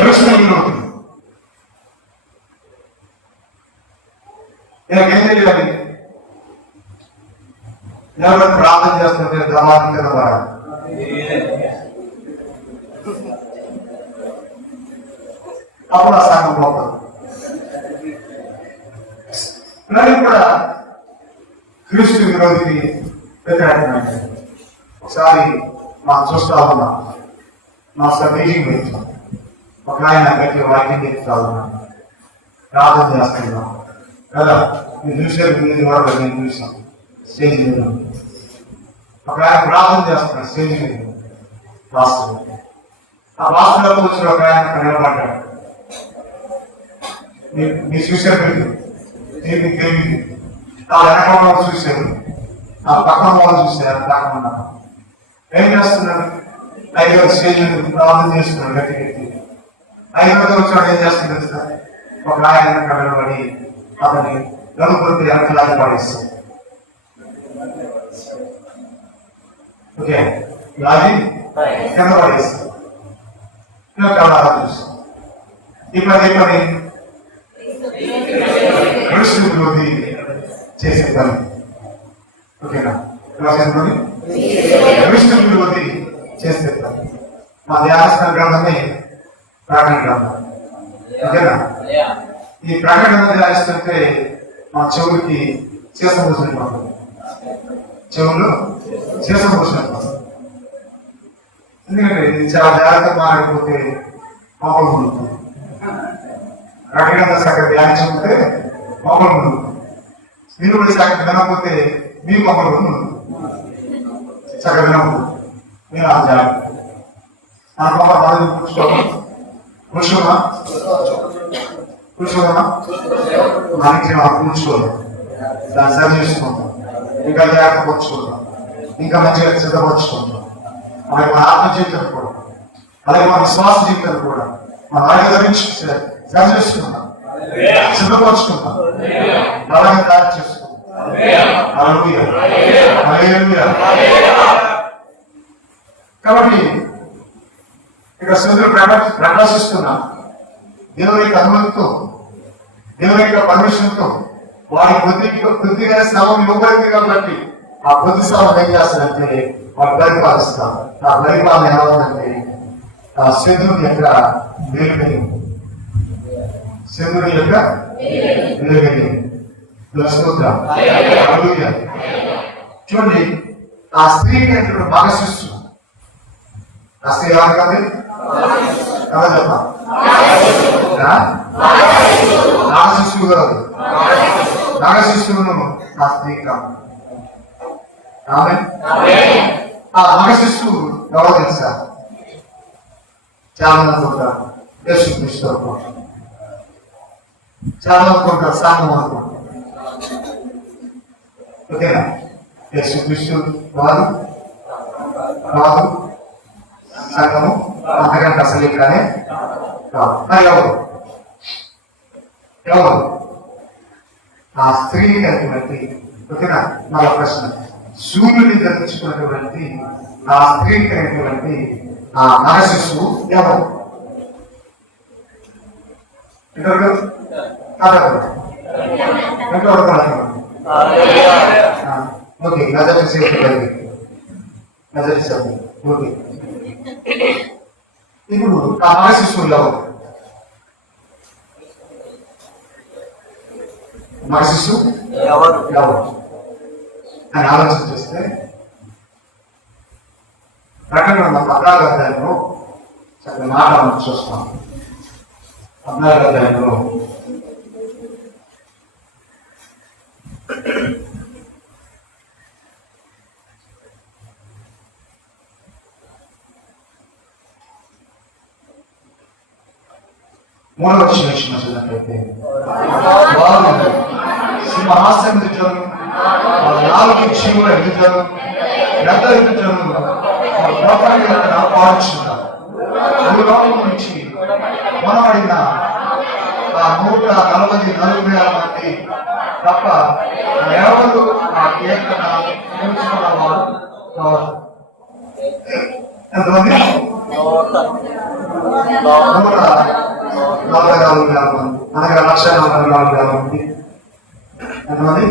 కృష్ణుడి నేనేం తెలియాలి? ఎవరు ప్రార్థన చేస్తుంటే దమాకి కనబడాలి. అప్పుడు ఆ సంఘం పోతారు. నేను కూడా క్రీస్తు విరోధికి వ్యతిరేకమైన ఒకసారి మనం చూస్తా ఉన్నాం. మా మీటింగ్ పెట్టాం, ఒక ఆయన గట్టి వాక్యం చెప్తా ఉన్నాం, ప్రార్థన చేస్తున్నాం కదా. మీరు చూసారు, మీరు కూడా నేను చూసాం స్టేజ్ మీద. ఒక ఆయన ప్రార్థన చేస్తున్నాడు స్టేజ్ మీద, రాష్ట్రం. ఆ రాష్ట్రంలో వచ్చిన ఒక ఆయన అక్కడ నిలబడ్డాడు. మీరు చూసారు, మీకు తెలియదు. ఆ వెనక చూశారు, ఆ పక్కన వాళ్ళు చూశారు. పక్కన ఏం చేస్తున్నాడు? 5వ స్టేజ్ ప్రార్థన చేస్తున్నాడు గట్టి గట్టి. 5వ వచ్చాడు, ఏం చేస్తున్నాడు సార్? ఒక ఆయన నిలబడి అతని నలుగురికి వెనకలాగా పడేస్తాడు. ఓకే, లాగి కింద పడేస్తాడు. చూస్తాం ఈ పని విరోధి చేసే పని. ఓకేనా? విరోధి చేసే పని. మా ధ్యానస్థాన గ్రంథమే ప్రకటన గ్రంథం. ఓకేనా? ఈ ప్రకటన ధ్యానిస్తుంటే మా చెవులకి చేసబోసిన పడుతుంది, చెవులు చేసబోసిన పడుతుంది. ఎందుకంటే ఇది చాలా జాగ్రత్త మారకపోతే మామూలు ఉంటుంది. ప్రకటన సగం ధ్యానించుకుంటే మామూలు ఉంటుంది. మీరు కూడా సగం వినకపోతే మీ మామూలు ఉంటుంది. సగం వినకపోతే మీరు ఆ జాగ్రత్త. మన మామూలు కూర్చోమా కూర్చోమా కూర్చోమా మనకి కూర్చోదు. దాన్ని సరి చేసుకుంటాం, ఇంకా జాగ్రత్త పరుచుకుంటాం, ఇంకా మంచిగా సిద్ధపరుచుకుంటాం. అలాగే మన ఆత్మ జీవితం కూడా, అలాగే మన విశ్వాస జీవితం కూడా మన ఆయుధ గురించి సరి చేసుకుంటాం, సిద్ధపరుచుకుంటాం, బలంగా తయారు చేసుకుంటాం. కాబట్టి ఇక్కడ సూర్యుడు ప్రకాశిస్తున్నాం. దేవుని యొక్క అనుమతితో, దేవుని యొక్క పర్మిషన్తో వారి కొద్దిగా శ్రమం ఇవ్వబడింది కాబట్టి ఆ కొద్ది శ్రమం ఏం చేస్తారంటే వారు పరిపాలిస్తారు. ఆ పరిపాలన ఎలా ఉందంటే ఆ శత్రువుని యొక్క వెలుగని, శత్రువుని యొక్క వెలుగని. చూడండి, ఆ స్త్రీకి అంటే మగ శిశు. ఆ స్త్రీ ఎవరు కాదు కదా చెప్ప, నాగ శిశువు కాదు. నాగ శిశువును ఆ స్త్రీ కాదు. ఆ మగ శిశువు ఎవరో తెలుసా? చాలా మంది ఉంటారు యేసుక్రీస్తు అనుకుంటారు, చాలా మంది ఉంటారు సంఘం అనుకుంటారు. ఓకేనా? యేసుక్రీస్తు వారు కాదు, సంఘము అంతకంటే అసలు ఇక్కడనే కాదు. మరి ఎవరు? ఆ స్త్రీ కలిగినటువంటి, ఓకేనా? మరో ప్రశ్న, సూర్యుని ధరించుకున్నటువంటి ఆ స్త్రీ కలిగినటువంటి ఆ నర శిశువు ఎవరు? ఓకే, నజరు సేపు నజరు సేపు. ఓకే, ఇప్పుడు ఆ నర శిశువులు ఎవరు? నర శిశువు ఎవరు అని ఆలోచన చేస్తే ప్రకటన 14వ అధ్యాయంలో చక్కని మాట మనం చూస్తాం. 14వ అధ్యాయంలో మూడవ వచ్చిన చూసినట్లయితే వారు సింహాసనం ఎదుటను నాలుగు జీవుల ఎదుటను పెద్ద ఎదుటను పాడుచున్నారు. భూలోకం నుంచి మనబడిన ఆ 144,000 మంది తప్ప ఎవరు ఆ కీర్తన తెలుసుకున్న వారు కాదు. ఎంతమంది? 144,000 మంది, అనగా 1,44,000 మంది. ఎంతమంది?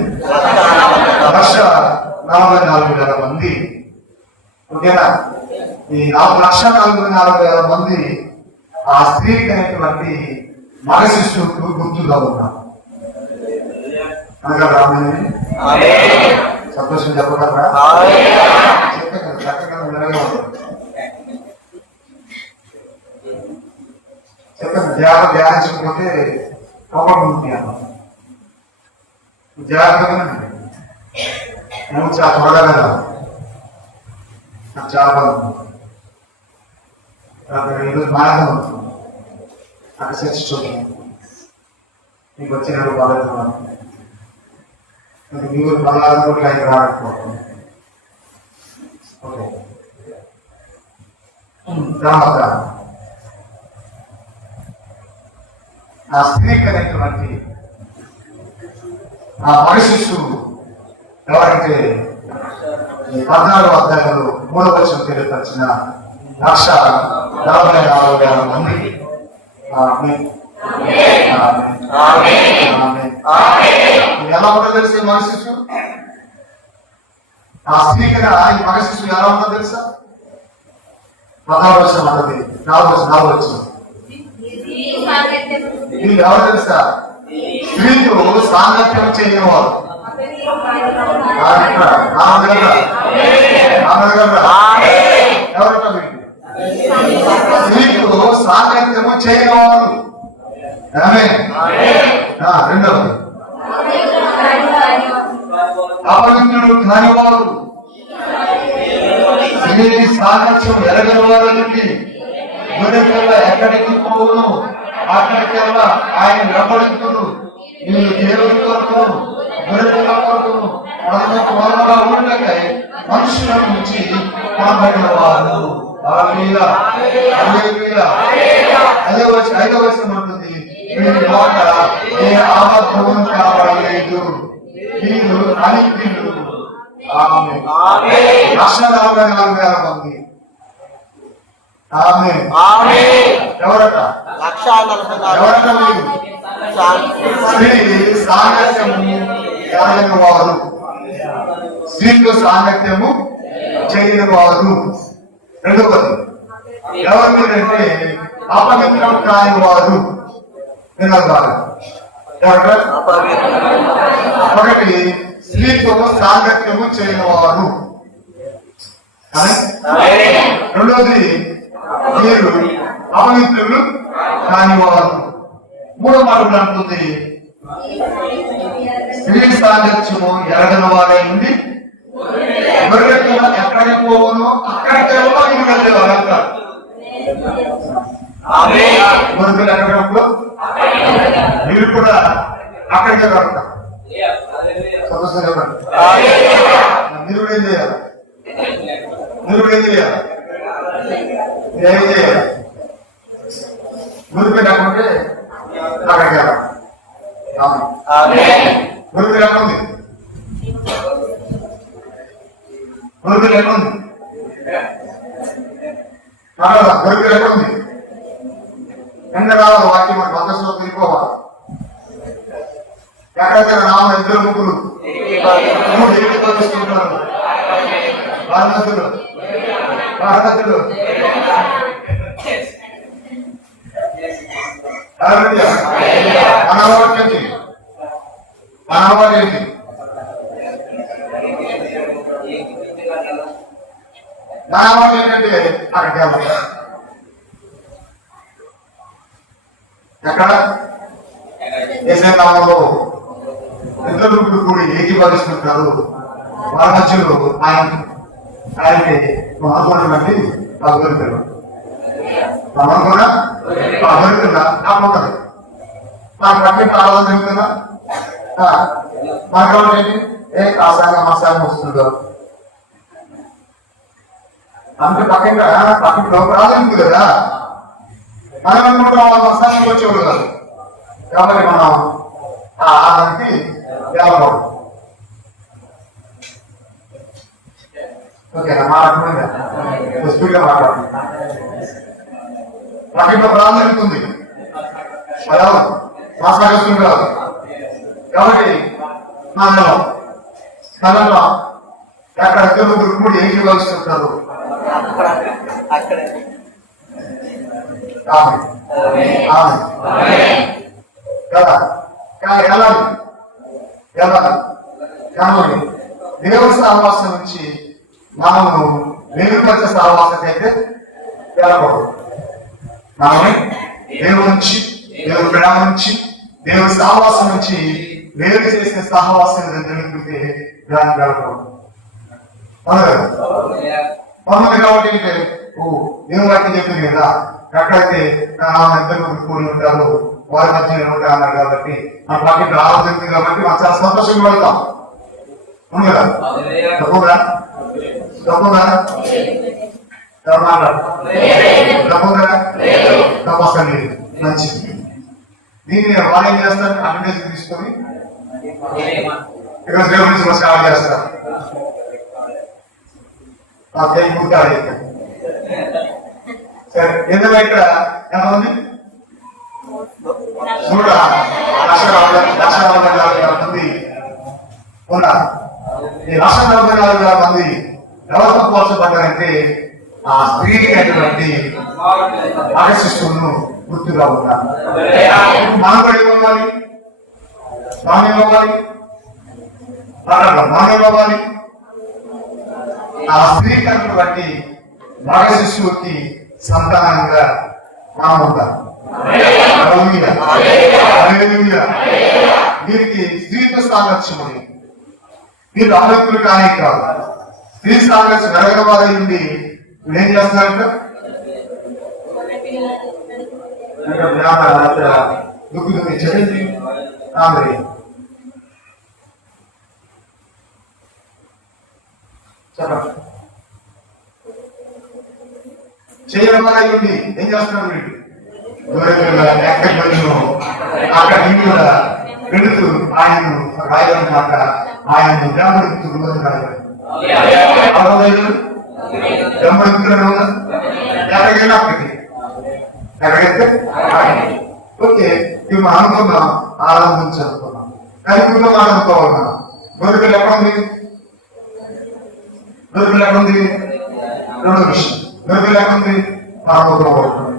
1,44,000 మంది. ఓకేనా? ఈ 1,44,000 మంది ఆ స్త్రీకి అయినటువంటి మగ శిశువుకు గుర్తుగా ఉన్నారు. అనగా రామని సంతోషం చెప్పగలరా? చెప్పండి. ధ్యానించకపోతే కోపడుతుంది అన్న. జాగ్రత్తగా నువ్వు చాలా త్వరగా కదా చాలా ఈరోజు మార్గం అవుతుంది. అక్కడ చర్చ చూడండి. నీకు వచ్చిన బాధపడుతున్నాను. మీరు బలాలను కూడా ఆయన రాకపోతుంది. ఓకే, తర్వాత ఆ స్త్రీకి అనేటువంటి ఆ మగ శిశువు ఎవరైతే 14వ అధ్యాయంలో 3వ వచనం తెలియపరిచిన 1,44,000 మంది. ఎలా ఉందో తెలిసి మగ శిశువు ఆ స్త్రీకి ఈ మగ శిశువు ఎలా ఉందో తెలుసా? 14వ వచనం అంటది. 4వ వచనం ఇది ఎవరు తెలుసా? స్త్రీతో సాంగత్యం చేయనివారు. ఎవరంట వీళ్ళు? స్త్రీతో సాంగత్యము చేయనివారు. రెండవది అపవిత్రుడు కానివారు. స్త్రీ సాంగత్యం ఎరగని వారికి గొర్రెపిల్ల ఎక్కడికి పోవును అక్కడికెల్లా ఆయన వెంబడిస్తుడు. వీళ్ళు దేవుని కొరకు గొర్రెపిల్ల కొరకు మనకు మూలముగా ఉండకై మనుషుల నుంచి కొనబడిన వారు. ఐదవ వచనం ఉంటుంది, వీరి మాట ఏ ఆబద్ధము కావలేదు, వీరు అనిత్యులు. 1,44,000 మంది. ఎవరట? ఎవరట? మీరు స్త్రీ సాంగత్యము చేయని వారు. స్త్రీతో సాంగత్యము చేయని వారు. రెండవది ఎవరు మీరంటే అపవిత్రం కాని వారు. ఒకటి స్త్రీతో సాంగత్యము చేయని వారు. రెండవది మీరు అపవిత్రులు కానివారు. మూడో మాట అంటుంది, స్త్రీ సాంగత్యము ఎరగని వారై ఉండి గొర్రెపిల్ల ఎక్కడికి పోవునో అక్కడికెల్లా మీరు వెళ్ళేవారు అంటారు. గొర్రెపిల్ల ఎక్కడికప్పుడు మీరు కూడా అక్కడికే వెళ్తారు. సంతోషం చెప్పండి. మీరు ఏం చేయాలి? మీరు ఏం చేయాలి? ఏం చేయాలి? గురిపి లేకుంటే అక్కడికి వెళ్ళాలి. గురిపి లేకుంది. గురిపి లేకుంది. గురిపి లేకుంది. ఎంత రావాలి వాక్యం మన భద్రలో తిరిగిపోవాలి. ఎక్కడైతే నామ ఇద్దరు ముగ్గురు తీసుకుంటున్నారు. బాధ్యతలు అనావాడు ఏంటి? అనావాడు ఏంటి? నావాడు ఏంటంటే అక్కడికి వెళ్ళాలి. ఎక్కడ? ఏసే నామంలో ఇద్దరు ముగ్గురు కూడి ఏకీభవిస్తుంటారు. వాళ్ళ మధ్యలో ఆయనకి అనుకుంటున్నట్టు ఆ గురిపిల్ల మనం కూడా దొరుకుతుందా? నాకు ఉంటుంది. నాకు పట్టిన ఆరాధన జరుగుతుందా? మనకు ఏంటి? కాసాగా మసాగా వస్తుందో అంటే పక్కన ప్రాధాన్యత కదా. మనం అనుకుంటాం వాళ్ళు మసానికి వచ్చేవాడు కాదు. కాబట్టి మనం ఆ ఆదానికి వెళ్ళకూడదు. ఓకేనా? మాట్లాడుతుంది స్పీడ్గా మాట్లాడుతుంది. పక్కన ప్రాధాన్యత ఉంది, మసాగా వస్తుంది కాదు. కాబట్టి మనలో ఎక్కడ కూడా ఏం చేయవలసింటారు కదా. కానీ కానీ దేవుడి సహవాసం నుంచి మనము వేరుపరిచే సహవాసకైతే వెళ్ళకూడదు. మనమే దేవుడి నుంచి, దేవుడి ప్రేమ నుంచి, దేవుడి సహవాసం నుంచి వేరు చేసే సహవాసం జరిగితే దానికి వెళ్ళకూడదు. కాబట్టి దేవుడు వాటిని చెప్పింది కదా, ఎక్కడైతే ఇద్దరు కూడి ఉంటారు వారి మధ్య ఉంటారు అన్నారు. కాబట్టి మన పార్టీ ఆలోచించింది కాబట్టి మనం చాలా సంతోషంగా వెళ్తాం. అవును కదా? తప్పుగా తప్పసండి మంచిది. దీన్ని వాళ్ళు ఏం చేస్తారు? అడ్వర్టైజ్ తీసుకొని ఇక్కడ దేవుడి నుంచి స్టార్ట్ చేస్తారు. సరే, ఎందుకంటే ఇక్కడ ఎంతమంది? 1,40,00,000 మంది ఉన్నారు. ఈ 1,40,00,000 మంది ఎవరితో పోల్చబడ్డారంటే ఆ స్త్రీకి అయినటువంటి ఆకర్షిస్తులను గుర్తుగా ఉన్నారు. మనం కూడా ఇవ్వాలి, మానేవ్వాలి. ఆ స్త్రీకరణను బట్టి మగ శిశువుకి సంతానంగా మనం ఉంటాం. వీరికి స్త్రీతో సాంగత్యం ఉంది. మీరు ఆలోచనలు కానీ కాదు. స్త్రీ సాంగత్యం వెరగవారి నుండి ఏం చేస్తున్నారంట? చెప్పండి. చేయవారి ఏం చేస్తున్నారు? వీళ్ళు అక్కడ ఇంట్లో పెడుతూ ఆయనను రాయడం మాట ఆయనను బ్రాహ్మణిస్తులు బ్రహ్మణిస్తులను ఎక్కడికైనా అక్కడికి ఎక్కడైతే ఓకే. ఇవి మనం అనుకున్నాం, ఆనందించనుకున్నాం. కానీ ఇప్పుడు మనం అనుకోవాలన్నా గొర్రెలు ఎక్కడుంది? గొర్రెలు ఎక్కడుంది? రెండో విషయం, గొర్రెలు ఎక్కడుంది? పరలోకంలో ఉంటుంది.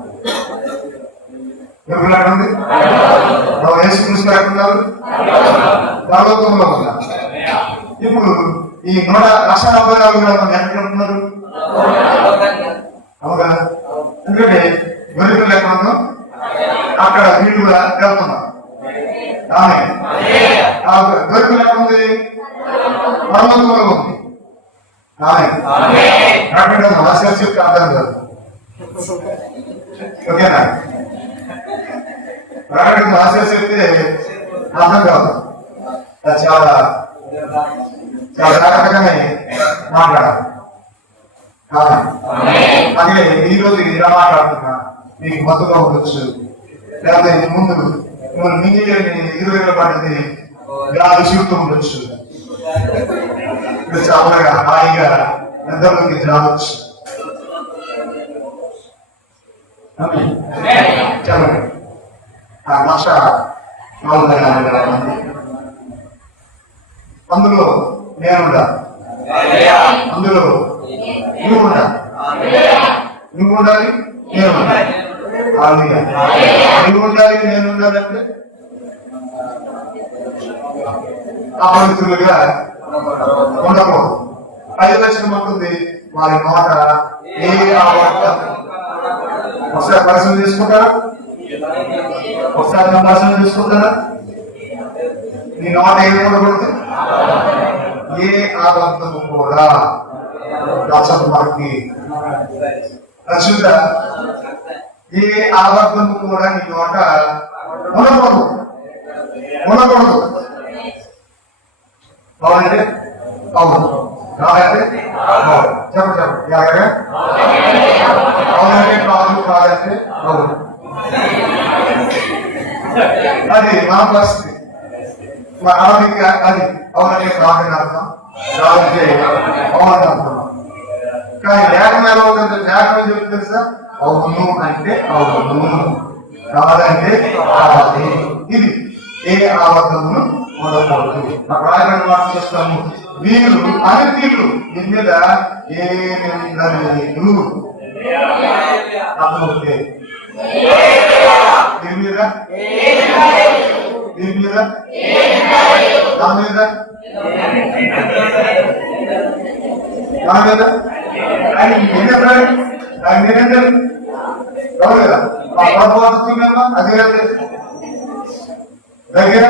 గొర్రెలు ఎక్కడుంది? యేసుక్రీస్తు ఎక్కడున్నారు? పరలోకంలో ఉన్నారు. ఇప్పుడు ఈ 1,40,00,000 మంది ఎక్కడ ఉంటున్నారు? అవునా? ఎందుకంటే గొర్రెలు ఎక్కడ ఉన్నాం అక్కడ వీళ్ళు కూడా వెళ్తున్నారు. గొర్రెలు ఎక్కడ ఉంది? పరలోకంలో ఉంది. ఆశ చెప్తే అర్థం కాదు. ఓకేనా? ప్రకటన ఆశ చెప్తే అర్థం కాదు. చాలా చాలా జాగ్రత్తగానే మాట్లాడాలి. అదే ఈ రోజు ఇలా మాట్లాడుతున్నా మీకు మత్తుగా ఉండొచ్చు, లేకపోతే ముందు మింగి 20 పడింది గాలి చూస్తూ ఉండొచ్చు. చాలా హాయిగా నిద్రలోకి రావచ్చు. చెప్పండి. 1,40,00,000 మంది, అందులో నేనుండా, అందులో నువ్వు ఉండాలి, నువ్వు ఉండాలి, నేను ఉండాలి. నువ్వు ఉండాలి, నేను ఉండాలంటే అపవిత్రులుగా ఉండకూడదు. 5 లక్షల ఉంటుంది వారి మాట ఏ ఒకసారి పరిశీలన చేసుకుంటారా? ఒకసారి పరిశీలన చేసుకుంటారా? నీ నోట ఏమి ఉండకూడదు? ఏ ఆబంధము కూడా. మనకి రక్షిత ఏ అబద్ధము కూడా నీ నోట ఉండకూడదు ఉండకూడదు. అవునంటే అవును, కాదంటే చెప్పండి ఎలాగే అవునంటే కాదు, కాదంటే అవును. అది మన పరిస్థితి. మన ఆరోగ్య అది అవునంటే కాదని అర్థం, కాదంటే అవునంటే అర్థం. కానీ లేఖనం ఎలా ఉంటుందంటే లేఖనం చెప్తుంది తెలుసా, అవును అంటే అవును, కాదంటే కాదు. ఇది ఏ అబద్ధమును ఉండకూడదు. రాయబడిన మాట చేస్తాము, వీరు అనితీయులు దీని మీద ఏమిందలేదు అర్థమవుతే దీని మీద దీని మీద దాని మీద దాని మీద ఆయన ఏంటంటే ఎవరు కదా ఆ పొరపాటుతుందమ్మా అది దగ్గర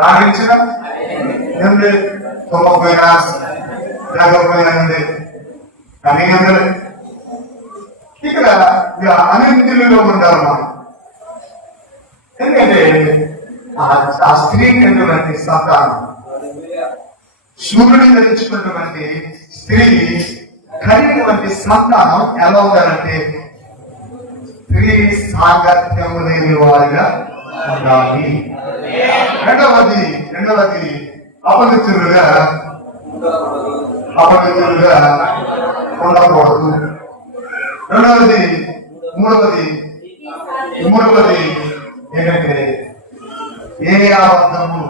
రాగించిన తొమ్మపోయినా లేకపోయినా కానీ ఇక్కడ అనింటిలో ఉంటారు మనం. ఎందుకంటే ఆ స్త్రీకి ఉన్నటువంటి సంతానం, సూర్యుడిని ధరించుకున్నటువంటి స్త్రీ కలిగినటువంటి సంతానం ఎలా ఉండాలంటే స్త్రీ సాంగత్యము లేని వారిగా ఉండాలి. రెండవది అపవిత్రులుగా ఉండకూడదు. మూడవది ఏంటంటే ఏ అబద్ధము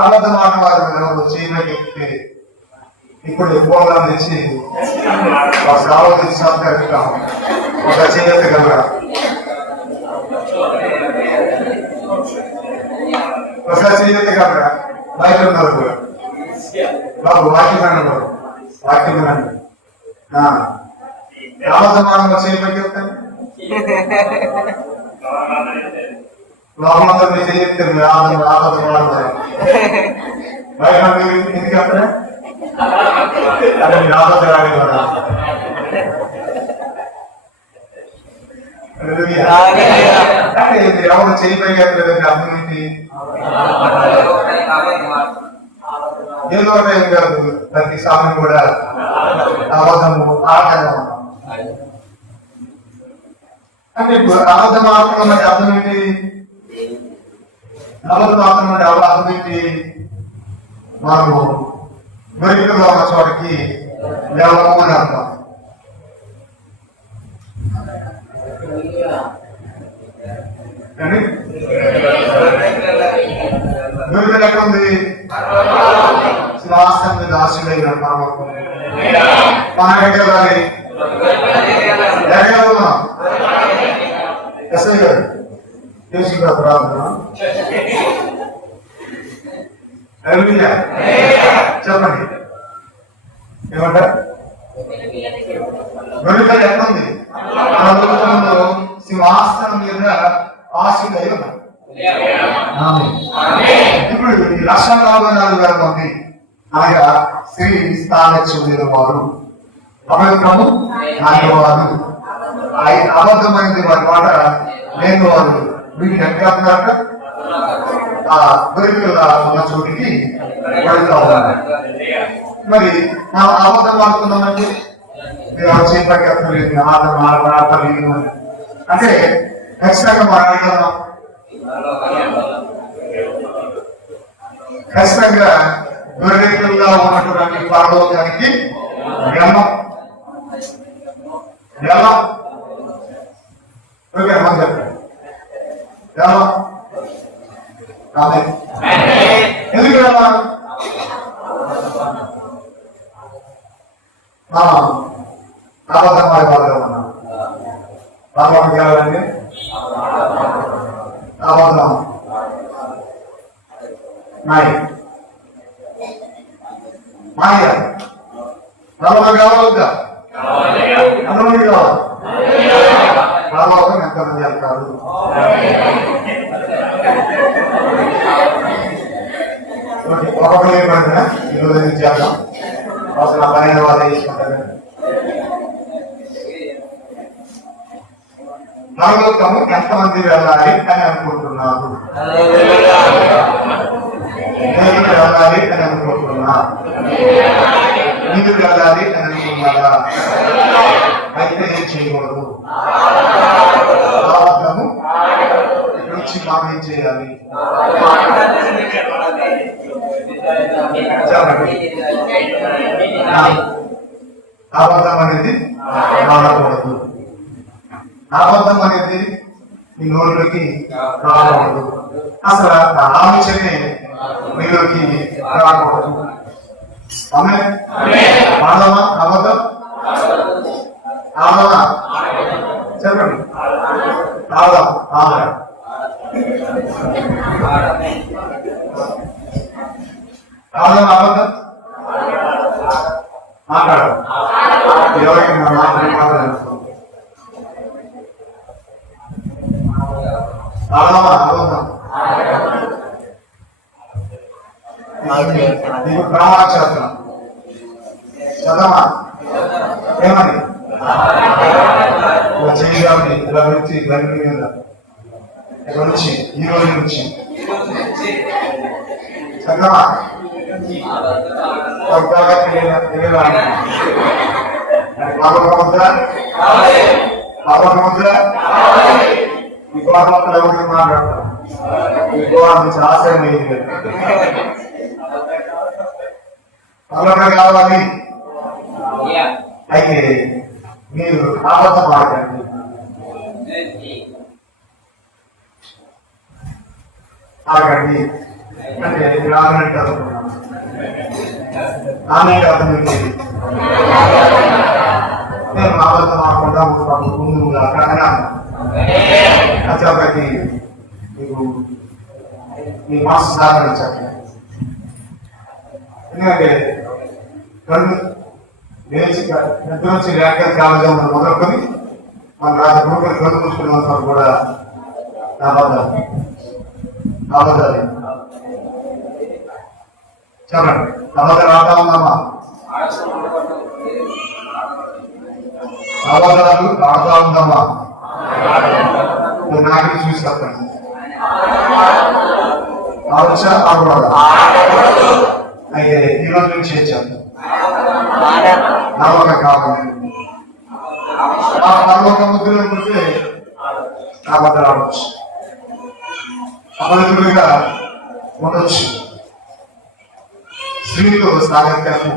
అబద్ధం ఆడవారు చేయగలిగితే ఇప్పుడు ప్రోగ్రాం తెచ్చి సాగు తెచ్చి ఒక చేయగలరా, ఒకసారి చేయగలరా? బయట ఉన్నారు కూడా బాబు వాక్యం అబద్ధమానంగా చేయగలుగుతాను లోపలంతా మీరు చెప్తారు అబద్ధమానం బయట మీరు ఎందుకు అక్కడ ఎవరు చేయగలిగేది అర్థం ఏంటి? ఏదో ఏం కాదు, ప్రతి సామెత కూడా అబద్ధము ఆటంగా ఉన్నాం. అంటే అబద్ధం ఆడుతున్నాం అంటే అర్థం ఏంటి? అబద్ధం ఆడుతున్నాం అంటే అర్థం ఏంటి? మనము గొరికలో ఉన్న చోటకి వెళ్ళము అని అర్థం. గొరికలు ఎక్కడ ఉంది? శ్వాసం మీద ఆశుడైన మన ఎగరాలి ఎగరాలన్నా ఎస్ఐ గారు చేసుకున్న ప్రార్థన చెప్పండి ఏమంటారు? గొరికలు ఎక్కడుంది? సింహాసనం మీద ఆశుడై ఉన్నారు. ఇప్పుడు 1,44,000 మంది అనగా స్త్రీ స్థానచ్చు వారు అపవిత్రము నాయవారు అబద్ధమైనది వారి మాట లేని వారు వీటిని ఎక్కడున్నారట ఆ గొరికల ఉన్న చోటికి వెళ్తా ఉన్నారు. మరి మనం అబద్ధం ఆడుతున్నామంటే చేపట్టలేదు ఆడలేదు అంటే ఖచ్చితంగా మనం అడగలం. ఖచ్చితంగా గొర్రెలుగా ఉన్నటువంటి పరలోకానికి వెళ్ళం. చెప్పండి ఎందుకు వెళ్ళాం? అబద్ధం వారి బాధగా ఉన్నాం. పరలోకానికి వెళ్ళాలంటే అబద్ధం మాయ పరలోకం కావాలొద్దా? ఎంతమంది కావాలి? పరలోకం ఎంతమంది వెళ్తారు? ఒక్కొక్కరు ఏమంటున్నా ఈరోజు చేద్దాం. అవసరం పైన వాళ్ళు తీసుకుంటారు. పరలోకము ఎంతమంది వెళ్ళాలి అని అనుకుంటున్నారు? నేను వెళ్ళాలి అని అనుకుంటున్నా. మీరు వెళ్ళాలి అని అనుకున్నారా? అయితే ఏం చేయకూడదు. అబద్ధము నుంచి మనం ఏం చేయాలి? అబద్ధం అనేది రాకూడదు. అబద్ధం అనేది మీ నోట్లోకి రాకూడదు. అసలు ఆలోచనే మీలోకి రాకూడదు. ఆమె ఆడమా అబద్ధం ఆడమా చెప్పండి. ఆడదాం ఆడ ఆడదాం అబద్ధం మాట్లాడు. ఎవరికి మాట్లాడుతుంది ఆడదామా అబద్ధం నీకు ప్రమాణ చేస్తున్నాం చదవా ఏమని చేయాలి. ఇలా నుంచి బండి మీద ఇక్కడ నుంచి ఈ రోజు నుంచి చదవా ఈ గోడ మొక్కలు ఎవరికి మాట్లాడతాం. ఈ గోడ నుంచి ఆశయం అయింది అలా కావాలి. అయితే మీరు అబద్ధం ఆడకండి. ఆగండి అంటే రాగనంటే అనుకున్నాను. ఆమె అర్థమైంది. నేను అబద్ధం ఆడకుండా ముందు అక్కడ అచ్చాపతి మీకు మీ మనసు సహకరించండి. ఎందుకంటే కళ్ళు లేచి పెద్ద నుంచి ర్యాంకర్ కాలేజీ మొదలుకొని మన రాజగురువులు కళ్ళు చూసుకున్నంత కూడా అబద్ధాలు చెప్పండి. అబద్ధాలు ఆడుతా ఉన్నామా? అబద్ధాలు ఆడుతా ఉందామా? నాకు చూసి చెప్పండి. ఆలోచన ఆడకూడదు. అయితే ఈరోజు నుంచి చేద్దాం. నమ్మకం కావాలి. ఆ నమ్మక ముద్రలో పుడితే అబద్ధాలు ఆడవచ్చు, అబద్ధులుగా ఉండొచ్చు, స్త్రీతో సాగత్యాన్ని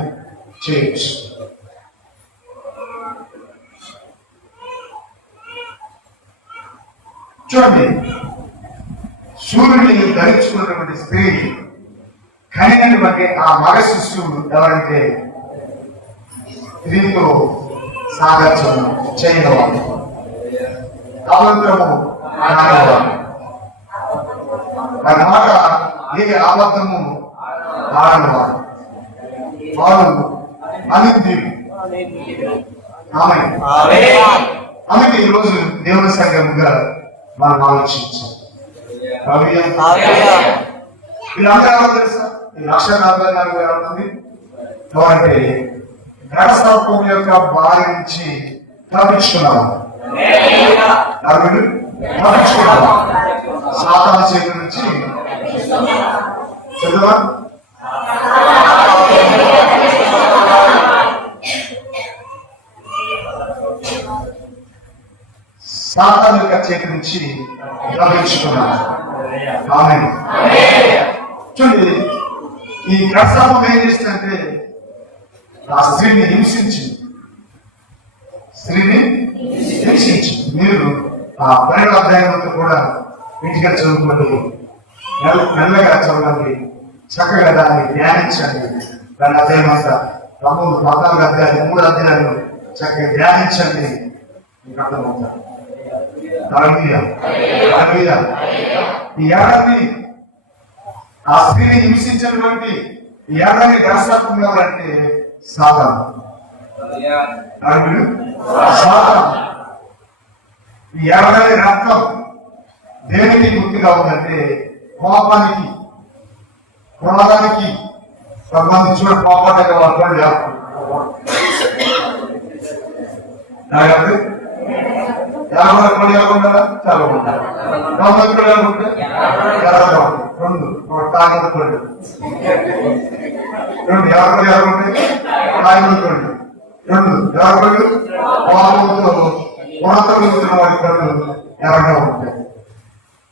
చేయొచ్చు. చూడండి, సూర్యుడిని ధరించుకున్నటువంటి స్త్రీ కనినటువంటి ఆ మగ శిశువులు ఎవరంటే స్త్రీతో సాగత్యం చేయనివాడు, అబద్ధము ఆడేవాడు. అన్నమాట ఏ అబద్ధము ఆడనివాడు వాడు అనింద్రియుడు. ఆమె ఈరోజు దేవుని సంఘంగా మనం ఆలోచించాం. వీళ్ళందరూ తెలుసా? ఈ 1,44,000 మంది ఎవరంటే ఘటసర్పం యొక్క బారి నుంచి తప్పించుకున్నాము. సాతాను చేతి నుంచి చదువా సాతాను యొక్క చేతి నుంచి తప్పించుకున్నాము. ఆమేన్. చూడండి, ఈ ఘటసర్పం ఏం చేస్తుందంటే ఆ స్త్రీని హింసించింది. మీరు ఆ 12వ అధ్యాయంలో కూడా ఇంటిగా చదువుకోండి, మెల్లగా చదవండి, చక్కగా దాన్ని ధ్యానించండి. దాని అధ్యాయం అంతా 14 అధ్యాయాలు 3 అధ్యాయాలు చక్కగా ధ్యానించండి, మీకు అర్థమవుతారు. ఈ ఏడాది ఆ స్త్రీని హింసించినటువంటి ఈ ఏడాది ఘటసర్పం ఎవరంటే సాతాను. ఈ ఏడాది రక్తం దేనికి గుర్తుగా ఉందంటే కోపానికి, క్రోధానికి సంబంధించిన కోపానికి వాళ్ళు అలాగే 50 కోడి అనుకుంటారా? చాలా ఉంటారు. 90 కోడి అనుకుంటే 2 కాగిత కోడి 2 50 కోడి అనుకుంటే కాగిత కోడి 2 50 కోడి వారంతో వార్తలు వారి కోళ్ళు ఎవరైనా ఉంటాయి.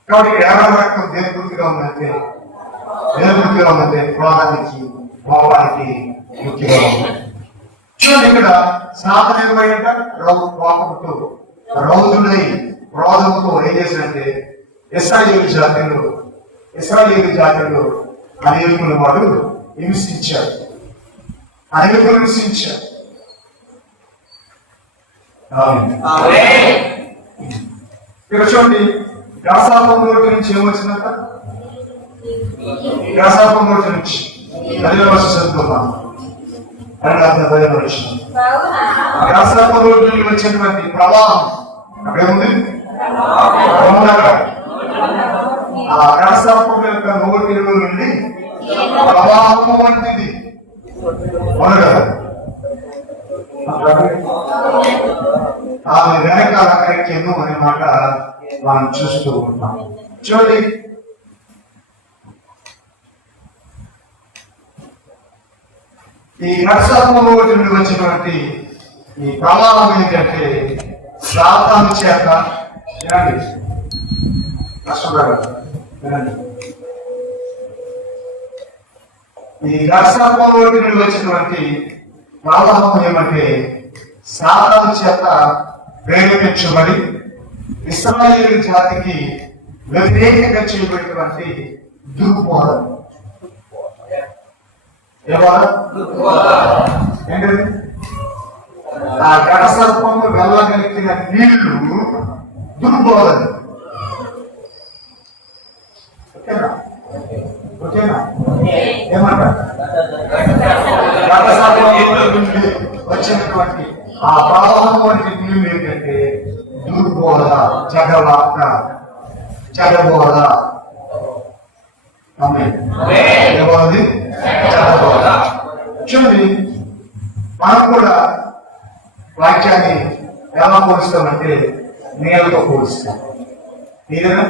కాబట్టి ఎవరి రక్తం దేని గుర్తుగా ఉందంటే క్రోధానికి కోపానికి ముఖ్యంగా ఉంది. చూడండి ఇక్కడ సాధనమైనట కోపంతో రౌతుడై క్రోధంతో ఏం చేసినట్టే ఇశ్రాయేలు జాతిలో అనేకులు వాడు హింసించారు. ఇక్కడ చూడండి గాసాపం నోటి నుంచి ఏమొచ్చినట్ట? గాసాపం నోటి నుంచి 10వ వర్షం చదువుతున్నాం. 10వ వర్షం గాసాపం నోటి నుంచి వచ్చినటువంటి ప్రవాహం అక్కడేముంది. ఆ గాసాపం యొక్క నోటి నుండి ప్రవాహము వంటిది ఆమె వెనకాల ఎన్నో అనే మాట మనం చూస్తూ ఉంటాం. చూడండి ఈ నరసాత్మలో నుండి వచ్చినటువంటి ఈ ప్రమాదం ఏంటంటే సాతాను చేత ఈ నరసాత్మలో నుండి వచ్చినటువంటి ప్రమాదం ఏమంటే సాతాను చేత ప్రేరేపించబడి ఇశ్రాయేలు జాతికి వ్యతిరేకంగా చేయబడినటువంటి దుర్బోధన. ఏంటది? ఆ గడసర్పము వెళ్ళగలిగిన నీళ్లు దుర్బోధన. ఓకేనా? ఏమంటారు? వచ్చినటువంటి ఆ ప్రవాహం వంటి నీళ్ళు ఏంటంటే దుర్బోధ, జగవార్త, జగబోధ. చూడండి మనం కూడా వాక్యాన్ని ఎలా పోలుస్తామంటే నీళ్ళతో పోలుస్తాం. నీళ్ళనా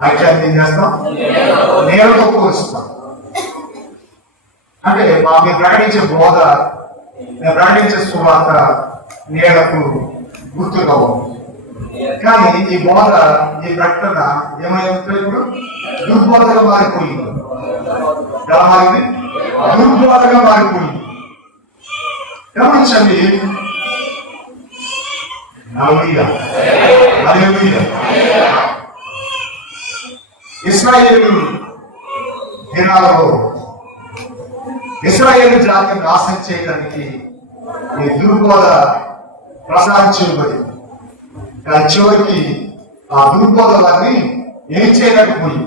వాక్యాన్ని ఏం చేస్తాం? నీళ్ళతో పోలుస్తాం. అంటే మేము ప్రకటించే బోధ, మేము ప్రకటించే సువార్త నీళ్లకు గుర్తుగా ఉంది. కానీ ఈ బోధ, ఈ ప్రకటన ఏమైందంటే ఇప్పుడు దుర్బోధగా మారిపోయింది. ఎలా మారింది? దుర్బోధగా మారిపోయింది. గమనించండి. ఇశ్రాయేలు దినాలలో ఇశ్రాయేలు జాతిని నాశనం చేయడానికి ఈ దుర్బోధ ప్రసాదించబడింది. కానీ చివరికి ఆ దుర్బోధలన్నీ ఏం చేయలేకపోయింది.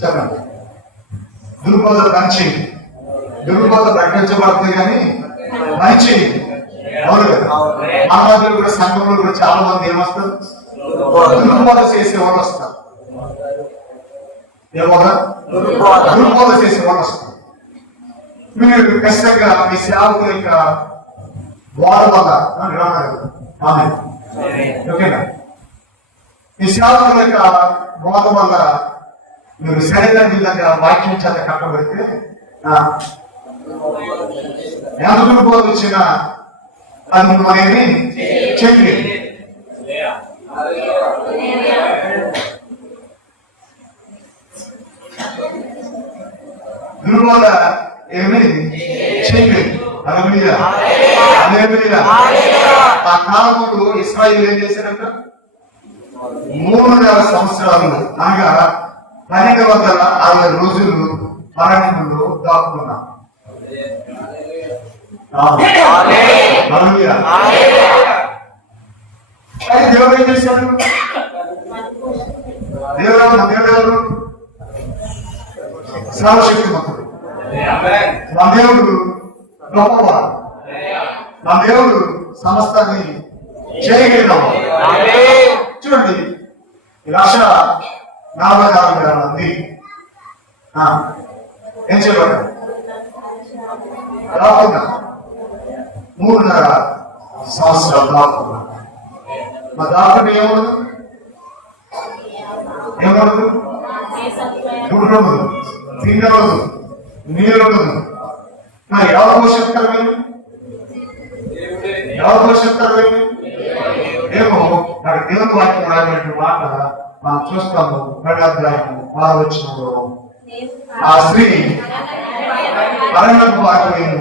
చెప్పండి. దుర్బోధ పనిచేయండి. దుర్బోధ ప్రకటించబడుతుంది కానీ పనిచేయండి. అవును కదా? మన మధ్యలో కూడా సంఘంలో కూడా చాలా మంది ఏమొస్తారు? దుర్బోధ చేసేవాళ్ళు వస్తారు. దుర్బోధ చేసేవాళ్ళు వస్తారు. మీరు ఖచ్చితంగా మీ సేవకుల యొక్క బోధ వల్ల ఓకేనా? మీ సేవకుల యొక్క బోధ వల్ల మీరు సరైన విధంగా వాక్యం చేత కట్టబడితే ఎంత దుర్బోధ వచ్చినా అది అనేది చేయలేదు. దుర్బోధ ఏమి చేయలేదు. ఆ కాలంలో ఇశ్రాయేలు ఏం చేశారంట? 3,000 సంవత్సరాలు అనగా 1260 రోజులు అరణ్యంలో దాక్కున్నాం. దేవుడు ఏం చేశాడు? దేవుడు సర్వశక్తిమంతుడు. మా దేవుడు గొప్పవాడు. మా దేవుడు సమస్తాన్ని చేయగలిగినాము. చూడండి 1,44,000 మంది ఏం చేయబడ్డారు? దాక్కున్నా 3.5 సంవత్సరాలు దాక్కున్నా. మా దాకుంటే ఏమవుతుంది? గుడ్డు ఉండదు, తిండి ఉండదు, నీళ్ళు ఉండదు. మరి ఎవరు పోషిస్తారు? ఎవరు పోషిస్తారు? ఏమో నాకు దేవుని వాక్యం రాసినటువంటి మాట మనం చూస్తాము. 2వ అధ్యాయం 6వ వచనంలో ఆ స్త్రీ అరణ్యపు పారిపోయిన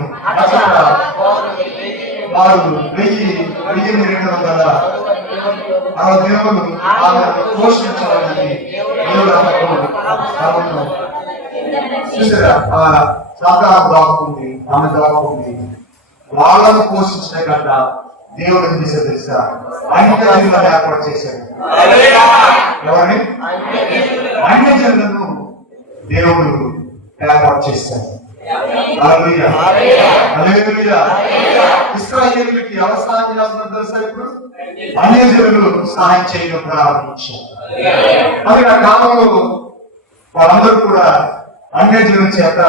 వారు 1,260 దినములు ఆమె పోషించాలని చూసారా? సాతాను దాక్కుంది, ఆమె దాక్కుంది. వాళ్ళను పోషించిన కంట దేవుడు ఏం చేశారు తెలుసా? అన్యజనులను ఏర్పాటు చేశాడు. ఎవరిని? అన్యజనులను దేవుడు ఏర్పాటు చేశాడు. ఇశ్రాయేలుకి ఎవరు సహాయం చేస్తున్నారు తెలుసా? ఇప్పుడు అన్యజనులు సహాయం చేయడం ప్రారంభించారు. మరి ఆ కాలంలో వాళ్ళందరూ కూడా అన్యజనుల చేత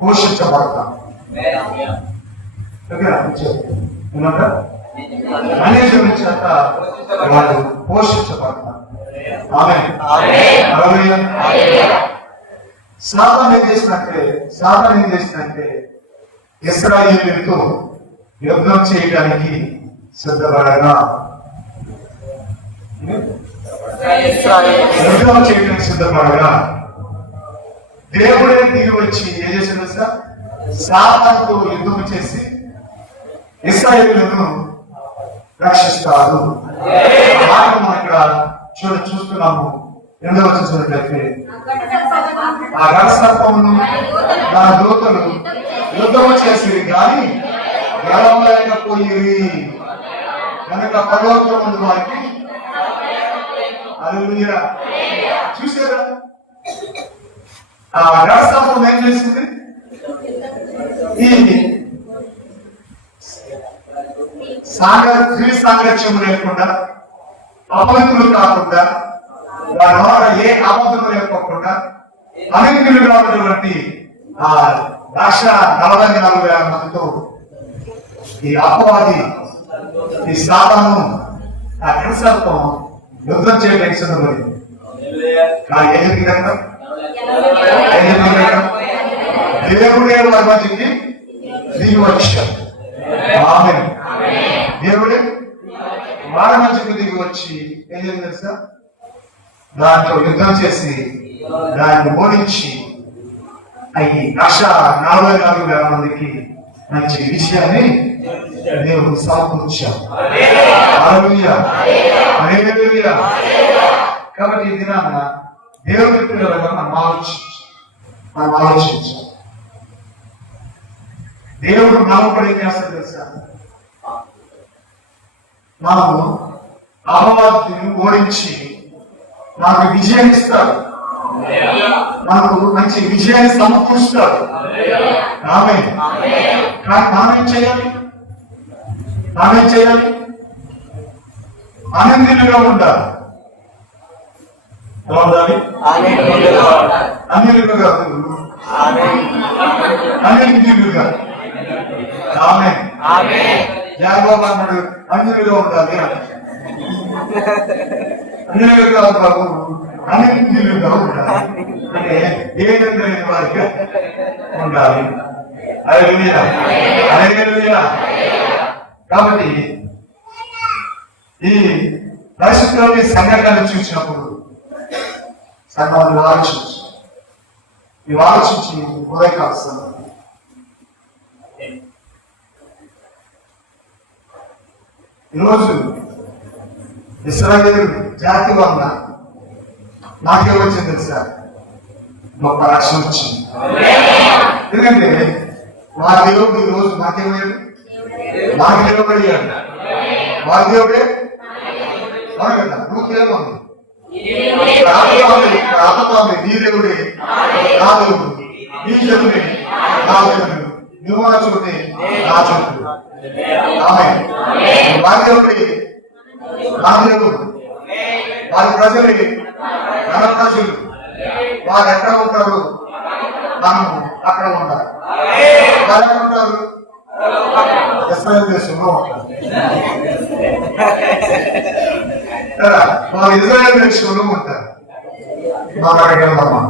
పోషించబడతారు. అన్యజనుల చేత వాళ్ళు పోషించబడతారు. సాతాను ఏం చేసినట్టే ఇశ్రాయేలుతో యుద్ధం చేయడానికి సిద్ధపడగా దేవుడే దిగి వచ్చి ఏం చేశాడు సార్? సాతానుతో యుద్ధం చేసి ఇశ్రాయేలును రక్షిస్తాడు. మనం ఇక్కడ చూస్తున్నాము. 2వ వచనం చూసినట్లయితే ఆ గడ సర్పమును దాని దూతలు యుద్ధము చేసి కానీ గెలవలేకపోయి కనుక పరలోకం ముందు వారికి హల్లెలూయా. చూసారా? ఆ గడ సర్పం ఏం చేసింది? ఈ స్త్రీ సాంగత్యం లేకుండా, అపవిత్రులు కాకుండా, వారి ద్వారా ఏ అబద్ధము లేకపోకుండా అనిత్యులుగా ఉన్నటువంటి 1,44,000 మందితో ఈ అపవాది, ఈ సాతాను, ఆ కృషత్వం యుద్ధం చేయడానికి సిద్ధపడింది. కానీ ఏం జరిగిందంట? దేవుడే వారి మధ్యకి దిగి వచ్చాడు. ఆమేన్. దేవుడే వారి మధ్యకు దిగి వచ్చి ఏం చేసింది తెలుసా? దాంట్లో యుద్ధం చేసి దాన్ని ఓడించి 1,44,000 మందికి మంచి విషయాన్ని దేవుడు సమకూర్చాడు. హల్లెలూయా, హల్లెలూయా. కాబట్టి ఈ దినాన దేవుడి పిల్లలుగా మనం ఆలోచించాం. దేవుడు నమ్మకం ఏం చేస్తాడు తెలుసా? మనము అపవాదిని ఓడించి మనకు విజయాన్ని ఇస్తాడు, మనకు మంచి విజయాన్ని సమకూరుస్తాడు. ఆమేన్. కానీ మనమేం చేయాలి? అనిందిలుగా ఉండాలి. అనిలుగా ఆమేన్. యాకోబు అన్నాడు అన్యులుగా ఉండాలి. అన్యులుగా బాబు అనిందిలుగా ఉండాలి. అంటే ఏదంటే వారికి ఉండాలి. హల్లెలూయా, హల్లెలూయా. కాబట్టి ఈ పరిస్థితుల్లోని సంఘటనలు చూసినప్పుడు సంఘాలు ఆలోచించి ఉదయకాల్సిన ఈరోజు ఇశ్రాయేలు జాతి వల్ల నాకే వచ్చింది తెలుసా? గొప్ప రక్షణ వచ్చింది. ఎందుకంటే మా దేవుడు ఈరోజు నాకేమయ్యాడు? నాకు నిలబడియాడు. మా దేవుడే కదా. నువ్వు కేవలం నీ దేవుడే నా దేవుడు, నీ దేవుడే నా దేవుడు, నువ్వు నా చోటే నా చోటు. ఆమేన్. మా దేవుడే రాజులు వారి ప్రజలు మన ప్రజలు వారు ఎక్కడ ఉంటారు, మనము అక్కడ ఉండాలి. వారు ఎక్కడ ఉంటారు? ఇస్రాయేల్ దేశంలో ఉంటారు. వారు ఇజ్రాయేల్ దేశంలో ఉంటారు. మనం అక్కడికి వెళ్దామా?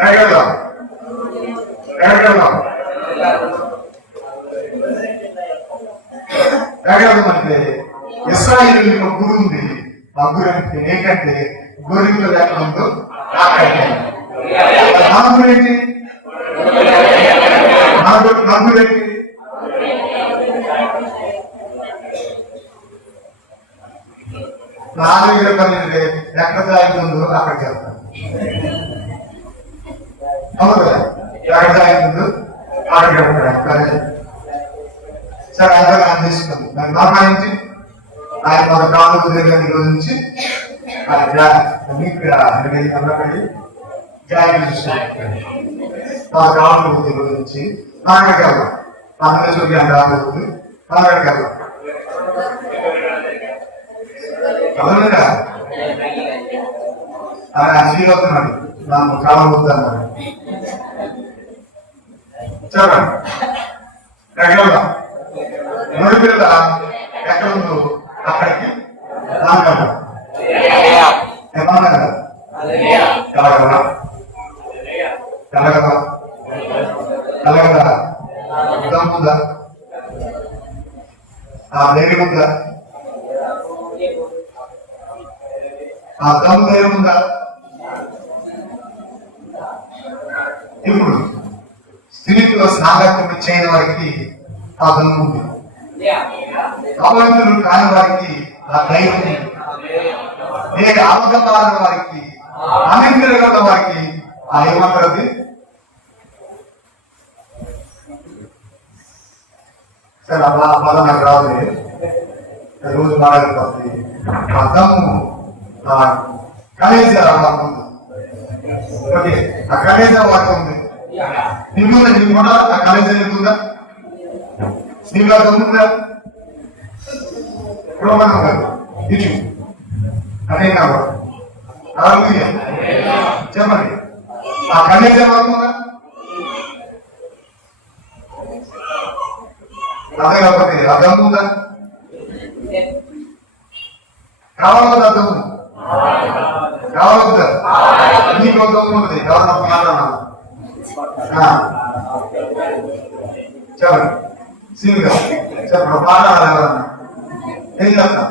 ఎక్కడికి వెళ్దాం? ఎక్కడికి వెళ్దాం? అంటే ఇస్రాయేల్ గురి ఉంది. ఆ గురి అంటే ఏంటంటే గొర్రెలు ఎక్కడ ఉందో అక్కడికి. మన గురేంటి? మన గురేంటి? నాలుగు పని ఎక్కడ సాగుతుందో అక్కడికి వెళ్తాను. అవును కదా, ఎక్కడ సాగుతుందో అక్కడికి వెళ్తాడు. సరే అందరూ అందిస్తుంది. దాన్ని మాట్లాడించి ఆయన మన కాళ్ళు దగ్గర నుంచి మా కాళ్ళు దగ్గర నుంచి అక్కడికి వెళ్దాం. అందరూ చూసి అంత ఆడుతుంది. అక్కడికి వెళ్దాం. అవునుగా ఆయన ఫీల్ అవుతున్నాడు. నాకు చాలా వద్దన్నాడు. చెప్పండి ఎక్కడ వెళ్దాం? మూడు పిల్లల ఎక్కడ ఉందో అక్కడికి రాగలరా? ఏమన్నా కలగదా? కలగదా? కలగదా? దమ్ముందా? ఆ ధైర్యం ఉందా? ఆ దమ్ము ధైర్యం ఉందా? ఇప్పుడు స్త్రీతో సాగత్యం చేయని వారికి ఆ దమ్ము ఉంది. అపవిత్రులు కాని వారికి ఆ ధైర్యం ఉంది. నేను అబద్ధమాడిన వారికి, అనిందల వారికి ఆ ఏమంటారు? సరే ఆ పదం నాకు రాదు. రోజు మాట్లాడుతుంది. ఆ దమ్ము కనీస వాడుతుంది. ఓకే, ఆ కనీస వాడుతుంది. నీకుందా? నీకు కూడా ఆ కనీస నీకుందా? నీకు దమ్ముందా? రోమన్ గారు ఇచ్చు అదే కాబట్టి చెప్పండి, ఆ కనీస వాడుతుందా? అదే కాబట్టి ఆ దమ్ముందా? కావాలదా? దమ్ము కావాలదా? నీకు దమ్ము ఉంది. ఎవరన్నా మాట్లాడాలి చెప్పండి. సింగిల్ చెప్పండి. మాట్లాడాలి ఎవరన్నా? ఏం చెప్తా?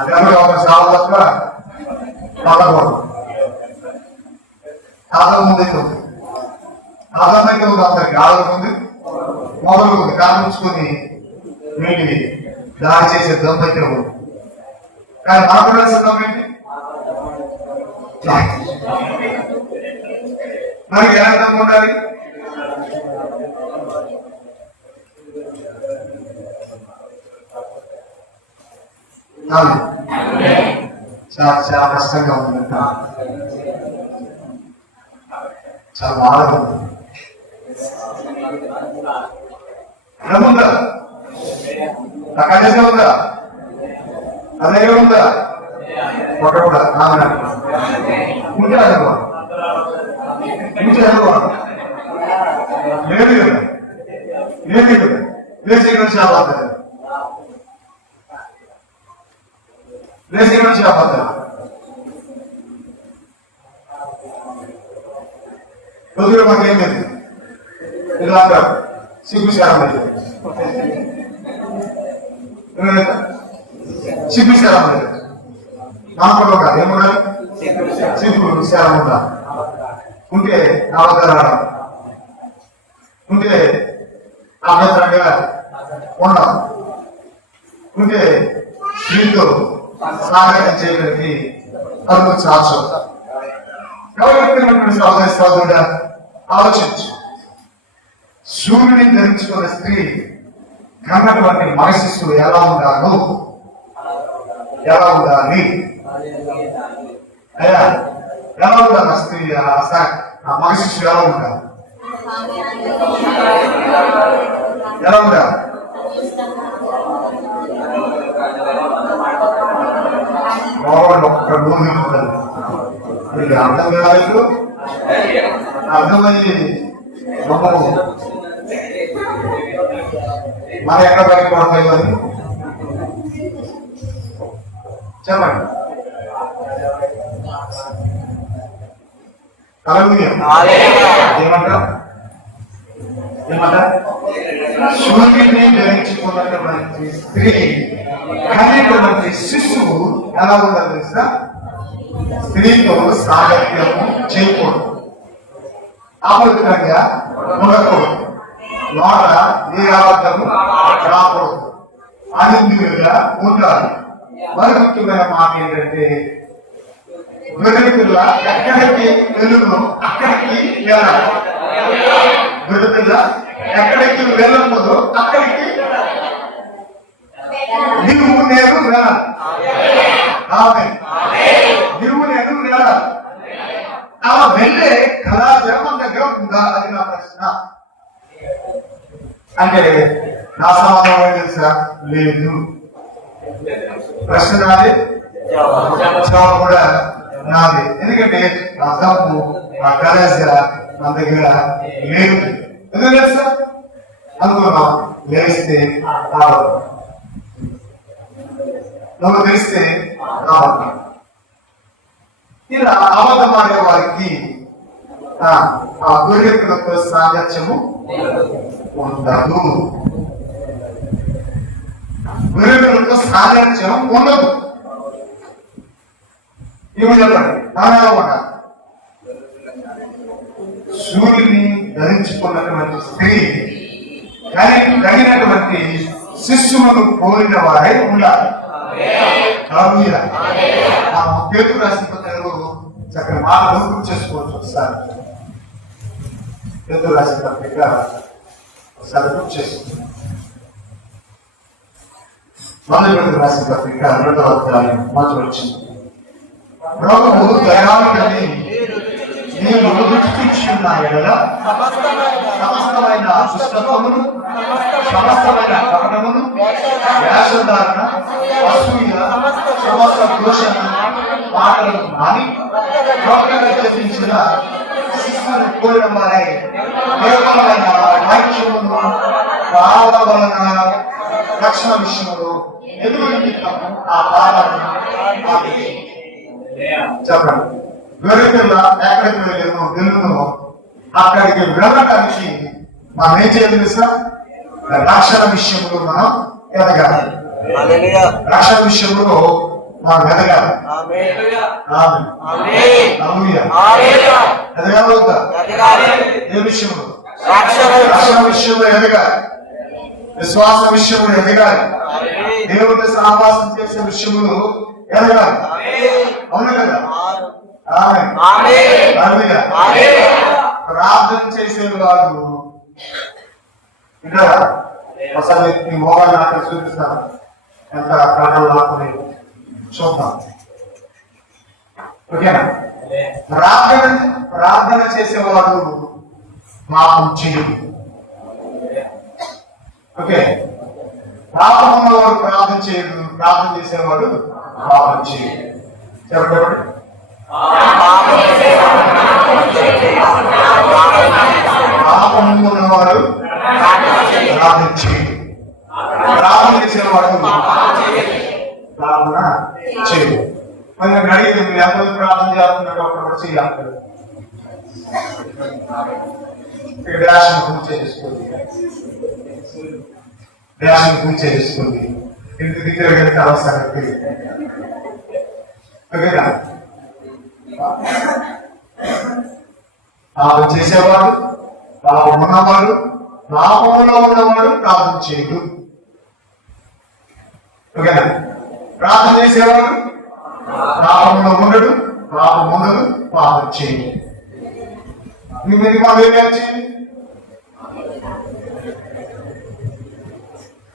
అదే ఒక సాగు తప్ప పదకూడదు. కాలం ముందైతే ఉంది. కాలం అయితే ఉంది. అందరికి ఆదరణ ఉంది, మొదలు ఉంది. కాల్చుకొని వీటిని దాడి చేసే దమ్మైతే ఉంది. కానీ మాట్లాడాల్సిన దమ్ము ఏంటి? మనకి ఎలా దమ్ము ఉండాలి? చాలా చాలా కష్టంగా ఉంది. చాలా బాధగా ఉంది. ఉందా? నాకు అదే ఉందా? అదే ఉందా? ఒక కూడా ఉంటే అనుకోవాలి. ఉంటే అనుకోవాలి. లేదు కదా, లేదు కదా. వేసే నుంచి అబద్ధాలు, వేసే నుంచి అబద్ధాలు. రోజులు మాకేం లేదు. ఇలా అంటారు సిగ్గుశారం లేదు. సిగ్గుశారం లేదు. నామకం కాదు. ఏముండాలి? సిగ్గు శారం ఉండాలి. ఉంటే అబద్ధాలు ఉంటే అభ్యంతరంగా ఉండాలి. ఉంటే దీంతో సాగరం చేయడానికి అదుపు సాక్ష్యం. కాబట్టి సహోదరుడా ఆలోచించు. సూర్యుని ధరించుకున్న స్త్రీ కన్నటువంటి మనస్సు ఎలా ఉండాలో, ఎలా ఉండాలి? అయ్యా ఎలా ఉంటారు ఆ స్త్రీ ఆ మగ శిష్యులు ఎలా ఉంటారు? ఎలా ఉంటారు? ఒక్క భూమి ఉంటుంది. మీకు అర్థం కాలేదు, అర్థమయ్యి నమ్మకం మన ఎక్కడ పడిపోవడం అని చెప్పండి. ఏమంటారు? ఏమంటారు? సూర్యుడిని ధరించుకున్నటువంటి స్త్రీ కనేటువంటి శిశువు ఎలా ఉండాలి తెలుసా? స్త్రీతో సాగత్యం చేయకూడదు, అమృతంగా ఉండకూడదు, నోట ఏ అబద్ధము రాకూడదు, అనిందుగా ఉండాలి. మరి ముఖ్యమైన మాట ఏంటంటే గొర్రెపిల్ల ఎక్కడికి వెళ్ళును అక్కడికి వెళ్ళాలి. గొర్రెపిల్ల ఎక్కడికి వెళ్ళకూడదు అక్కడికి నీవు నేను వెళ్ళాలి. నీవు నేను వెళ్ళాలి. అలా వెళ్ళే కళాచారం మన దగ్గర ఉందా? అది నా ప్రశ్న. అంటే నా సమాధానం తెలుసా? లేదు. ప్రశ్న నాది, జవాబు కూడా నాది. ఎందుకంటే ఆ తప్పు ఆ కళాశ మన దగ్గర లేదు. ఎందుకు తెలుసా? అనుకున్నాం లేస్తే రావద్దు, నువ్వు తెలిస్తే రావద్దు. ఇలా అబద్ధం ఆడే వారికి ఆ గొర్రెపిల్లతో సాంగత్యము ఉండదు. గొర్రెపిల్లతో సాంగత్యం ఉండదు. ఇవి చెప్పండి, నానా ఉండాలి. సూర్యుని ధరించుకున్నటువంటి స్త్రీ కలిగినటువంటి శిష్యులను కోరిన వారే ఉండాలి. పేరు రాసిన పత్రికలు చక్కని మాటలు గుర్తు చేసుకోవచ్చు. ఒకసారి పేరు రాసిన పత్రిక ఒకసారి గుర్తు చేసుకోవచ్చు. మొదటి రాసిన పత్రిక 2వ అధ్యాయం మొదటి వచ్చింది. ప్రభువు దయాళుడని నేను గుర్తించున్న ఎడల సమస్తమైన దుష్టత్వమును, సమస్తమైన కపటమును, వేషధారణ, అసూయ, సమస్త దోషణ మాటలు మాని లోకంగా చర్చించిన శిశువును కోరిన వారే కేవలమైన వాక్యమును పాల వలన రక్షణ విషయంలో ఎదురు ఆ పాలను చెప్పండి. గొర్రెపిల్ల ఎక్కడికి వెళ్ళును అక్కడికి వెళ్ళటానికి మనం ఏం చేయాలి తెలుసా? రక్షణ విషయంలో మనం ఎదగాలి. రక్షణ విషయంలో మనం ఎదగాలి. ఎదగలుగుతా ఏ విషయంలో? రక్షణ విషయంలో ఎదగాలి. విశ్వాస విషయంలో ఎదగాలి. దేవుడితో సహవాసం చేసే విషయంలో ఎదగాలి. అవును కదా? ప్రార్థన చేసేవాడు ఇంకా ఒకసారి మీ మొబైల్ నాకు చూపిస్తాను. ఎంత ప్రాణాలు లాక్కుని చూద్దాం. ఓకేనా? ప్రార్థన చేసేవాడు పాపం చేయడు. ఓకే, పాపం ఉన్నవాడు ప్రార్థన చేయడు, ప్రార్థన చేసేవాడు పాపం చేయడు. చెప్పండి. పాపం ఉన్నవాడు ప్రార్థన చేయడు, ప్రార్థన చేసేవాడు ప్రార్థన చేయడు. మరి నాకు అడిగేది మీరు ఎంతమంది ప్రార్థన చేస్తున్నారు? అక్కడ కూడా చేయాలి. రేషన్ పూజ చేసుకోండి, రేషన్ పూజ చేసుకోండి. ఇంటి దగ్గర కనుక అవసరం. ఓకేనా? పాపం చేసేవాడు, పాపం ఉన్నవాడు, పాపంలో ఉన్నవాడు ప్రార్థన చేయడు. ఓకేనా? ప్రార్థన చేసేవాడు పాపంలో ఉండడు, పాపం ఉండదు, పాపం చేయడు. మీరు మాకు ఏ బ్యాచ్?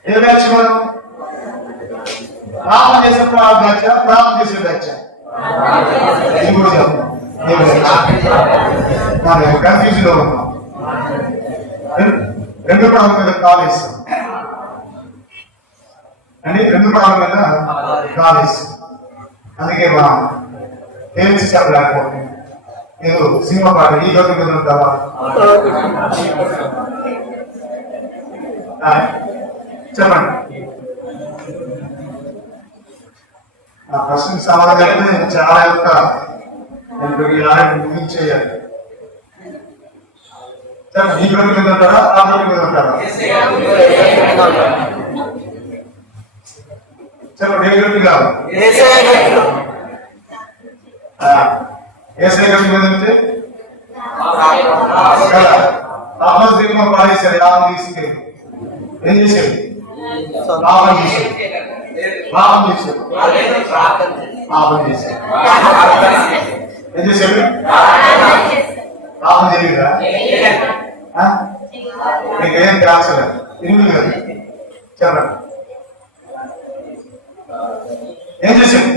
ఏ బ్యాచ్? మనం ప్రార్థన చేసే బ్యాచ్, ప్రార్థన చేసే బ్యాచ్. ఇది కూడా చెప్తాం. కన్ఫ్యూజన్ లో ఉన్నాం. రెండు పడవల మీద కాలు వేస్తాం అండి, రెండు పడవల మీద కాలు వేస్తాం. అందుకే మనం తేల్చి చెప్పలేకపోతుంది. ఏదో సినిమా పాట ఈ గొప్ప మీద ఉంటావా చెప్పండి. ఆ ప్రశ్నకు సమాధానం నేను చాలా యొక్క ముగించేయాలి. ఈ గొప్ప మీద ఉంటారా ఆ గొప్ప మీద ఉంటారా చెప్పండి. ఏ గొప్ప కాదు ఏసై గొప్ప మీద ఉంటే కదా అబ్బాస్ సినిమా పాడేశాడు. యాభై తీసుకెళ్ళి ఏం చేశాడు? పాపం చేశాడు. పాపం చేశాడు. పాపం చేశాడు. ఏం చేశాడు? పాపం చేయలేదా? నీకేం రాసలేదు. ఇల్లు లేదు. చెప్పండి. ఏం చేశాడు?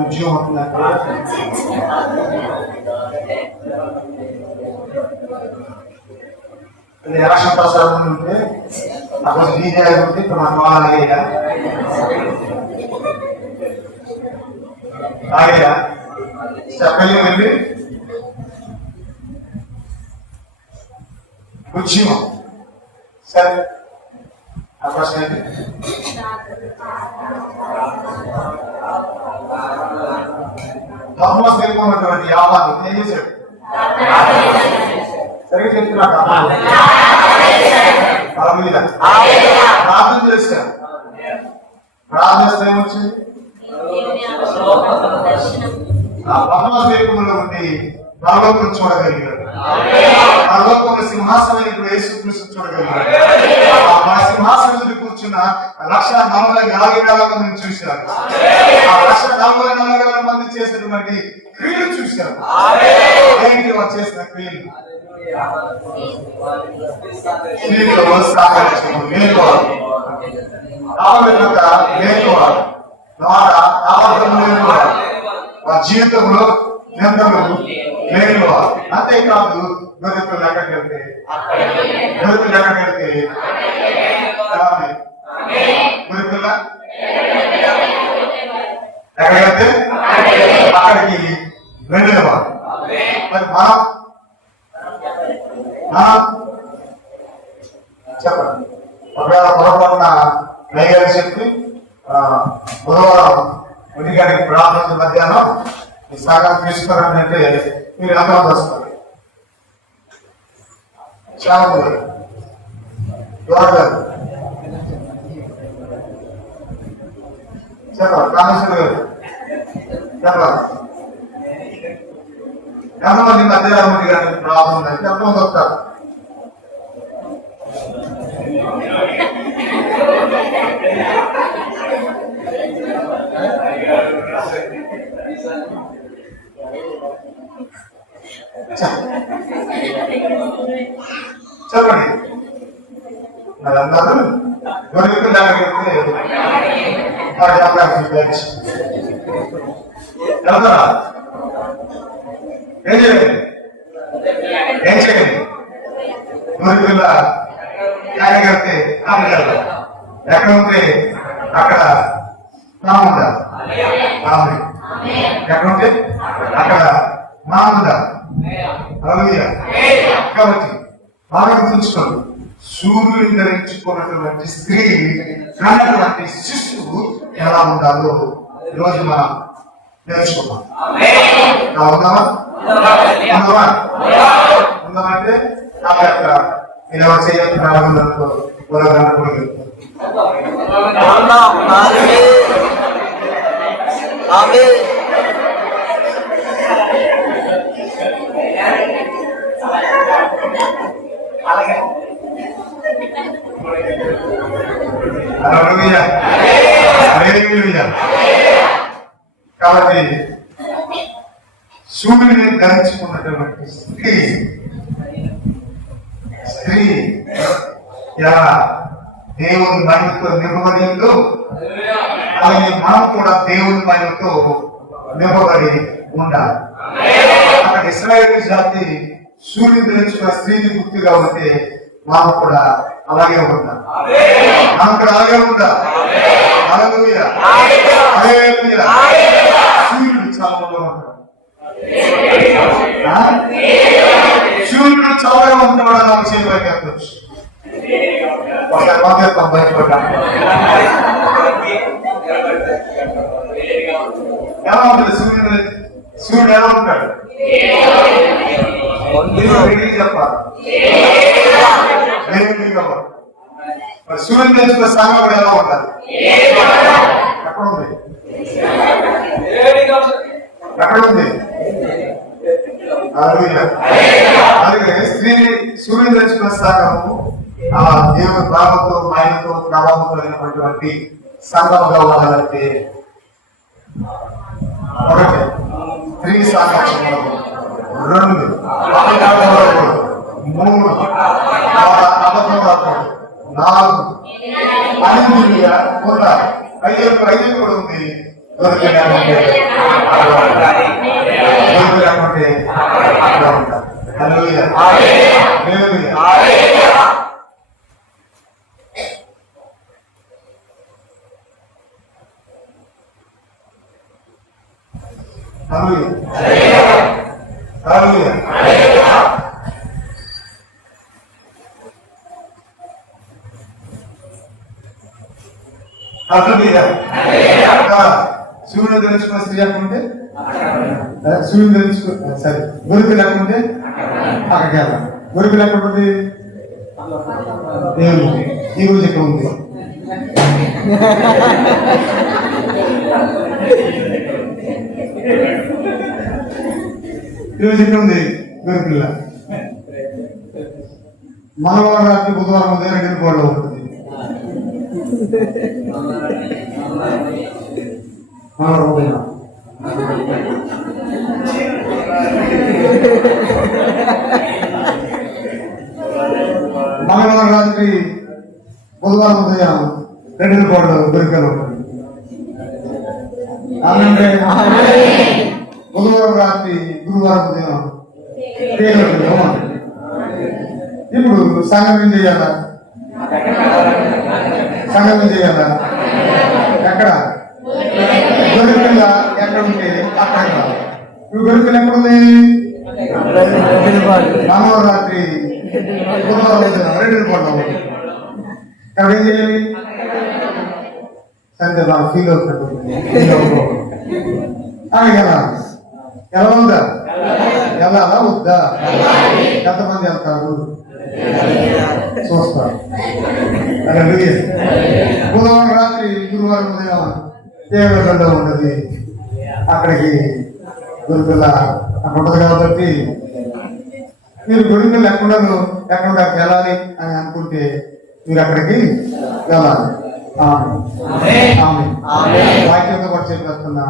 ఉద్యోగం అవుతుందంటే ఎలక్షన్ ప్రసారం ఉంటే అప్పుడు డీజే ఉంటే ఇప్పుడు మన వాళ్ళ ఆగేదా చెప్పలి వెళ్ళి ఉద్యమం సరే. ఆ ప్రశ్న ఏంటి? థామస్ వెళ్ళిపోయినటువంటి యావాను ఏం చేశాడు? సరిగ్గా చెప్తున్నా ప్రార్థన చేశాడు. ప్రార్థన చేస్తే ఏమొచ్చింది? థామస్ వెళ్ళిపోయిన ఉండి పరలోకం చూడగలిగాడు. పరలోకంలో సింహాసనం ఇప్పుడు యేసుక్రీస్తు చూడగలిగాడు. ఆ సింహాసనం మీద కూర్చున్న 1,40,000 మందిని చూశారు. ఆ 1,40,000 మంది చేసినటువంటి క్రియలు చూశారు. ఏంటి వారు చేసిన క్రియలు? వారి జీవితంలో నిరంతరం లేని వారు. అంతేకాదు గొర్రెపిల్ల ఎక్కడికి వెళ్తే గొర్రెపిల్ల ఎక్కడికి వెళ్తే గొర్రెపిల్ల ఎక్కడికి వెళ్తే అక్కడికి వెళ్ళేవారు. మరి మనం చెప్పండి. ఒకవేళ పొరపాటున నైవేద్యం చెప్పి బుధవారం ఉదయానికి ప్రార్థన మధ్యాహ్నం ఈ సాగం తీసుకోవాలంటే మీరు అందరం వస్తారు. చాలా చెప్పాలి. కామేశ్వర గారు చెప్పాలి. ఎంతమంది మధ్యాహ్నం గారికి ప్రాబ్లం ఉందంటే ఎంతమంది వస్తారు? చెప్పండి. మరి అందరూ గొర్రెకు లేకపోతే వెళ్తారా? ఏం చేయండి? ఏం చేయండి? గొర్రెపిల్ల ఎక్కడికెళ్తే ఎక్కడ ఉంటే అక్కడ నాముందా? ఎక్కడ ఉంటే అక్కడ నాముందా? కాబట్టి బాగా గుర్తుంచుకోండి. సూర్యుని ధరించుకున్నటువంటి స్త్రీ కన్నటువంటి శిశువు ఎలా ఉండాలో ఈరోజు మనం నేర్చుకున్నాం. ఉందామంటే ఆ యొక్క ఇలా చేయడం ప్రారంభంలో కూరగాయలు కాబట్టి సూర్యుని ధరించుకున్నటువంటి స్త్రీ, ఎలా దేవుని మహిమతో నింపబడి ఉందో అలాగే మనం కూడా దేవుని మహిమతో నింపబడి ఉండాలి. అక్కడ ఇశ్రాయేలు జాతి సూర్యుని ధరించిన స్త్రీని గుర్తుగా ఉంటే మనం కూడా అలాగే ఉంటాం. మనం కూడా అలాగే ఉంటాం. హల్లెలూయా, హల్లెలూయా. సూర్యుడు చల్లగా ఉంటాడు. సూర్యుడు చల్లగా ఉంటాడు. నాకు చేయబోయే చెప్పచ్చు. ఒకసారి మాట్లాడతాం బయటపడ్డా. ఎలా ఉంటుంది సూర్యుడు? సూర్యుడు ఎలా ఉంటాడు? చెప్పాలి. మరి సూర్యుడు తెచ్చుకున్న సంఘం కూడా ఎలా ఉండాలి? ఎక్కడ ఉంది? ఎక్కడ ఉంది? అలాగే స్త్రీ సూర్యుడు తెచ్చుకున్న సంఘము దేవుని భావంతో మాయతో ప్రభావంతో అయినటువంటి సంఘంగా ఉండాలంటే ఒకటి స్త్రీ సాంగత్యంలో, 2 3 అబద్ధం రాకూడదు, 4 అనిందుగా కొంత 5 కూడా ఉంది. దొరికినట్టే అట్లా ఉంటారు. హల్లెలూయా, హల్లెలూయా. సూర్యుడు ధరించుకున్న స్త్రీ లేకుంటే సూర్యుడు ధరించుకున్న సరే గొరుకు లేకుంటే అక్కడికి వెళ్ళాలి. గొరుకు లేకపోతే దేవుడు ఈ రోజు ఇక్కడ ఉంది. ఈరోజు ఇక్కడ ఉంది గొరుకుల్లా. మంగళవారం రాత్రి బుధవారం ఉదయం 2 కోళ్ళు ఉంటుంది. మంగళవారం రాత్రి బుధవారం ఉదయం 2 కోళ్ళు గొరుకులు ఉంటుంది. బుధవారం రాత్రి గురువారం ఉదయం పేరు. ఇప్పుడు సంఘం ఏం చేయాలా? సంఘం ఏం చేయాలా? ఎక్కడ? గొరుకుల ఎక్కడ ఉంటే అక్కడ. ఇప్పుడు గొరుకులు ఎక్కడుంది? మంగళవారం రాత్రి బుధవారం ఉదయం 2 కోళ్ళు. ఇక్కడ ఏం చేయాలి? సండే బాగా ఫీల్ అవుతాడు. ఎలా ఉందా? ఎలా వద్దా? ఎంతమంది వెళ్తారు చూస్తారు. బుధవారం రాత్రి గురువారం ఉదయం దేవుళ్ళ ఉన్నది. అక్కడికి గురుకుల అక్కడ ఉండదు కాబట్టి మీరు గురుకులు ఎక్కడ వెళ్ళాలి అని అనుకుంటే మీరు అక్కడికి వెళ్ళాలి. వాక్యంతో కూడా చెప్పేస్తున్నా.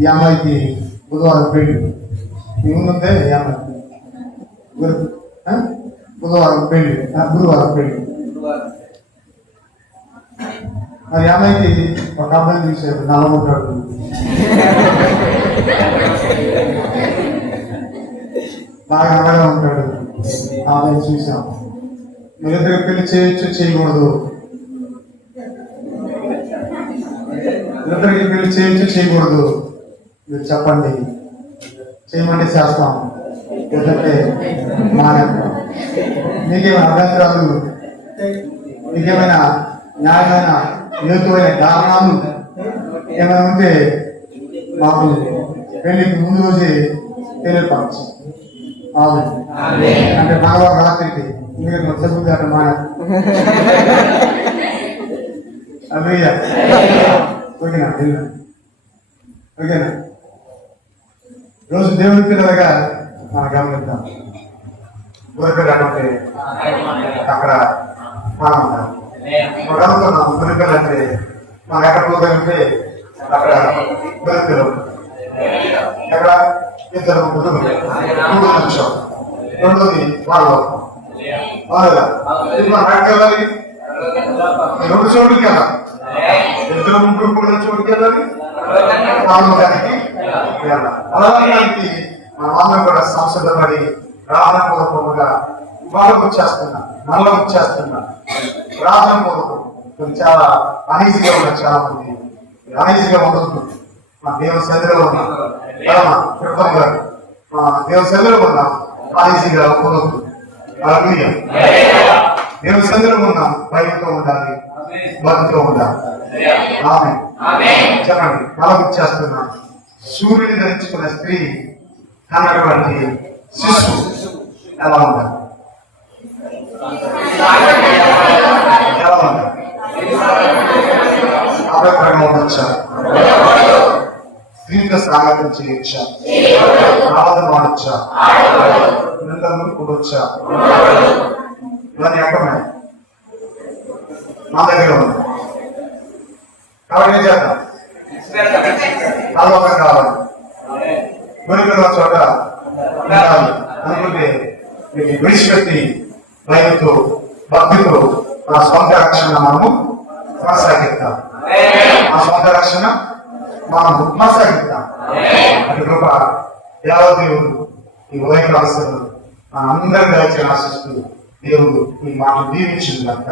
ఈ అమ్మాయికి బుధవారం పెళ్లి ముందుందే. ఈ అమ్మాయికి బుధవారం పెళ్లి, గురువారం పెళ్లి. మరి అమ్మాయికి ఒక అబ్బాయి చూసాడు, నల్లముంటాడు. బాగా అందంగా ఉంటాడు. ఆ అబ్బాయి చూసాం. మీరిద్దరు పెళ్లి చేయొచ్చు చేయకూడదు? ఇద్దరికి పెళ్లి చేయొచ్చు చేయకూడదు? మీరు చెప్పండి. చేయమంటే చేస్తాం, ఎందుకంటే మానేస్తాం. మీకేమైనా అభ్యంతరాలు, మీకేమైనా న్యాయమైన హేతువైన కారణాలు ఏమైనా ఉంటే మాకు పెళ్లికి ముందు రోజే తెలియపరచు. అంటే మంగళవారం రాత్రికి మీరు చెబుతుంది అంటే మా అయ్యా ఓకేనా? ఓకేనా? రోజు దేవుడి పిల్లలుగా మనం గమనిద్దాం. గొర్రెలు అంటే అక్కడ మనం ఉంటాం. గమనిస్తున్నాం. గొర్రెలు అంటే మనం ఎక్కడ పోతుంటే అక్కడ గొర్రెలు ఎక్కడ 2 నిమిషం. రెండోది వాళ్ళు ఇప్పుడు మనం ఎక్కడికి వెళ్ళాలి? రెండు చోటుకి వెళ్ళాలి. ఇద్దరు ముగ్గురు కూడా చోటుకి వెళ్ళాలి, పరలోకానికి వెళ్ళాలి. పరలోకానికి మనమందరం కూడా సంసిద్ధపడి ప్రార్థన పూర్వకంగా వాళ్ళకు వచ్చేస్తున్నా, మనలో వచ్చేస్తున్నా ప్రార్థన పూర్వకం. చాలా అనీజీగా ఉన్నారు, చాలా మంది అనీజీగా ఉండదు. మా దేవుని సన్నిధిలో ఉన్నాం, కృతం గారు దేవుని సన్నిధిలో ఉన్నాం, అనీజీగా ఉండదు. దేవుని సన్నిధిలో ఉన్నాం, భయంతో ఉండాలి, భక్తితో ఉండాలి. చెప్పండి, మనకు వచ్చేస్తున్నా. సూర్యుని ధరించుకున్న స్త్రీ కన్నటువంటి శిశువు ఎలా ఉండాలి? ఎలా ఉండాలి? అభిప్రాయంగా ఉండొచ్చా? స్త్రీతో స్వాగతం చేయొచ్చా? ఆరాధన వాడొచ్చా? నిందలు కూడొచ్చా? ఇవన్నీ ఎక్కడమే మా దగ్గర ఉంది. కాబట్టి ఏం చేద్దాం? ఆలోకం కావాలి, గురికున్న చోట ఉండాలి అనుకుంటే మీకు విడిచిపెట్టి భయంతో భక్తితో మన సొంత రక్షణ మనము కొనసాగిస్తాం. మా సొంత రక్షణ మనం కొనసాగిస్తాం. అటు కృప దేవదేవుడు ఈ ఉదయకాలస్తులు మన అందరి దయచేసి ఆశిస్తూ దేవుడు ఈ మాట దీవించింది అంట.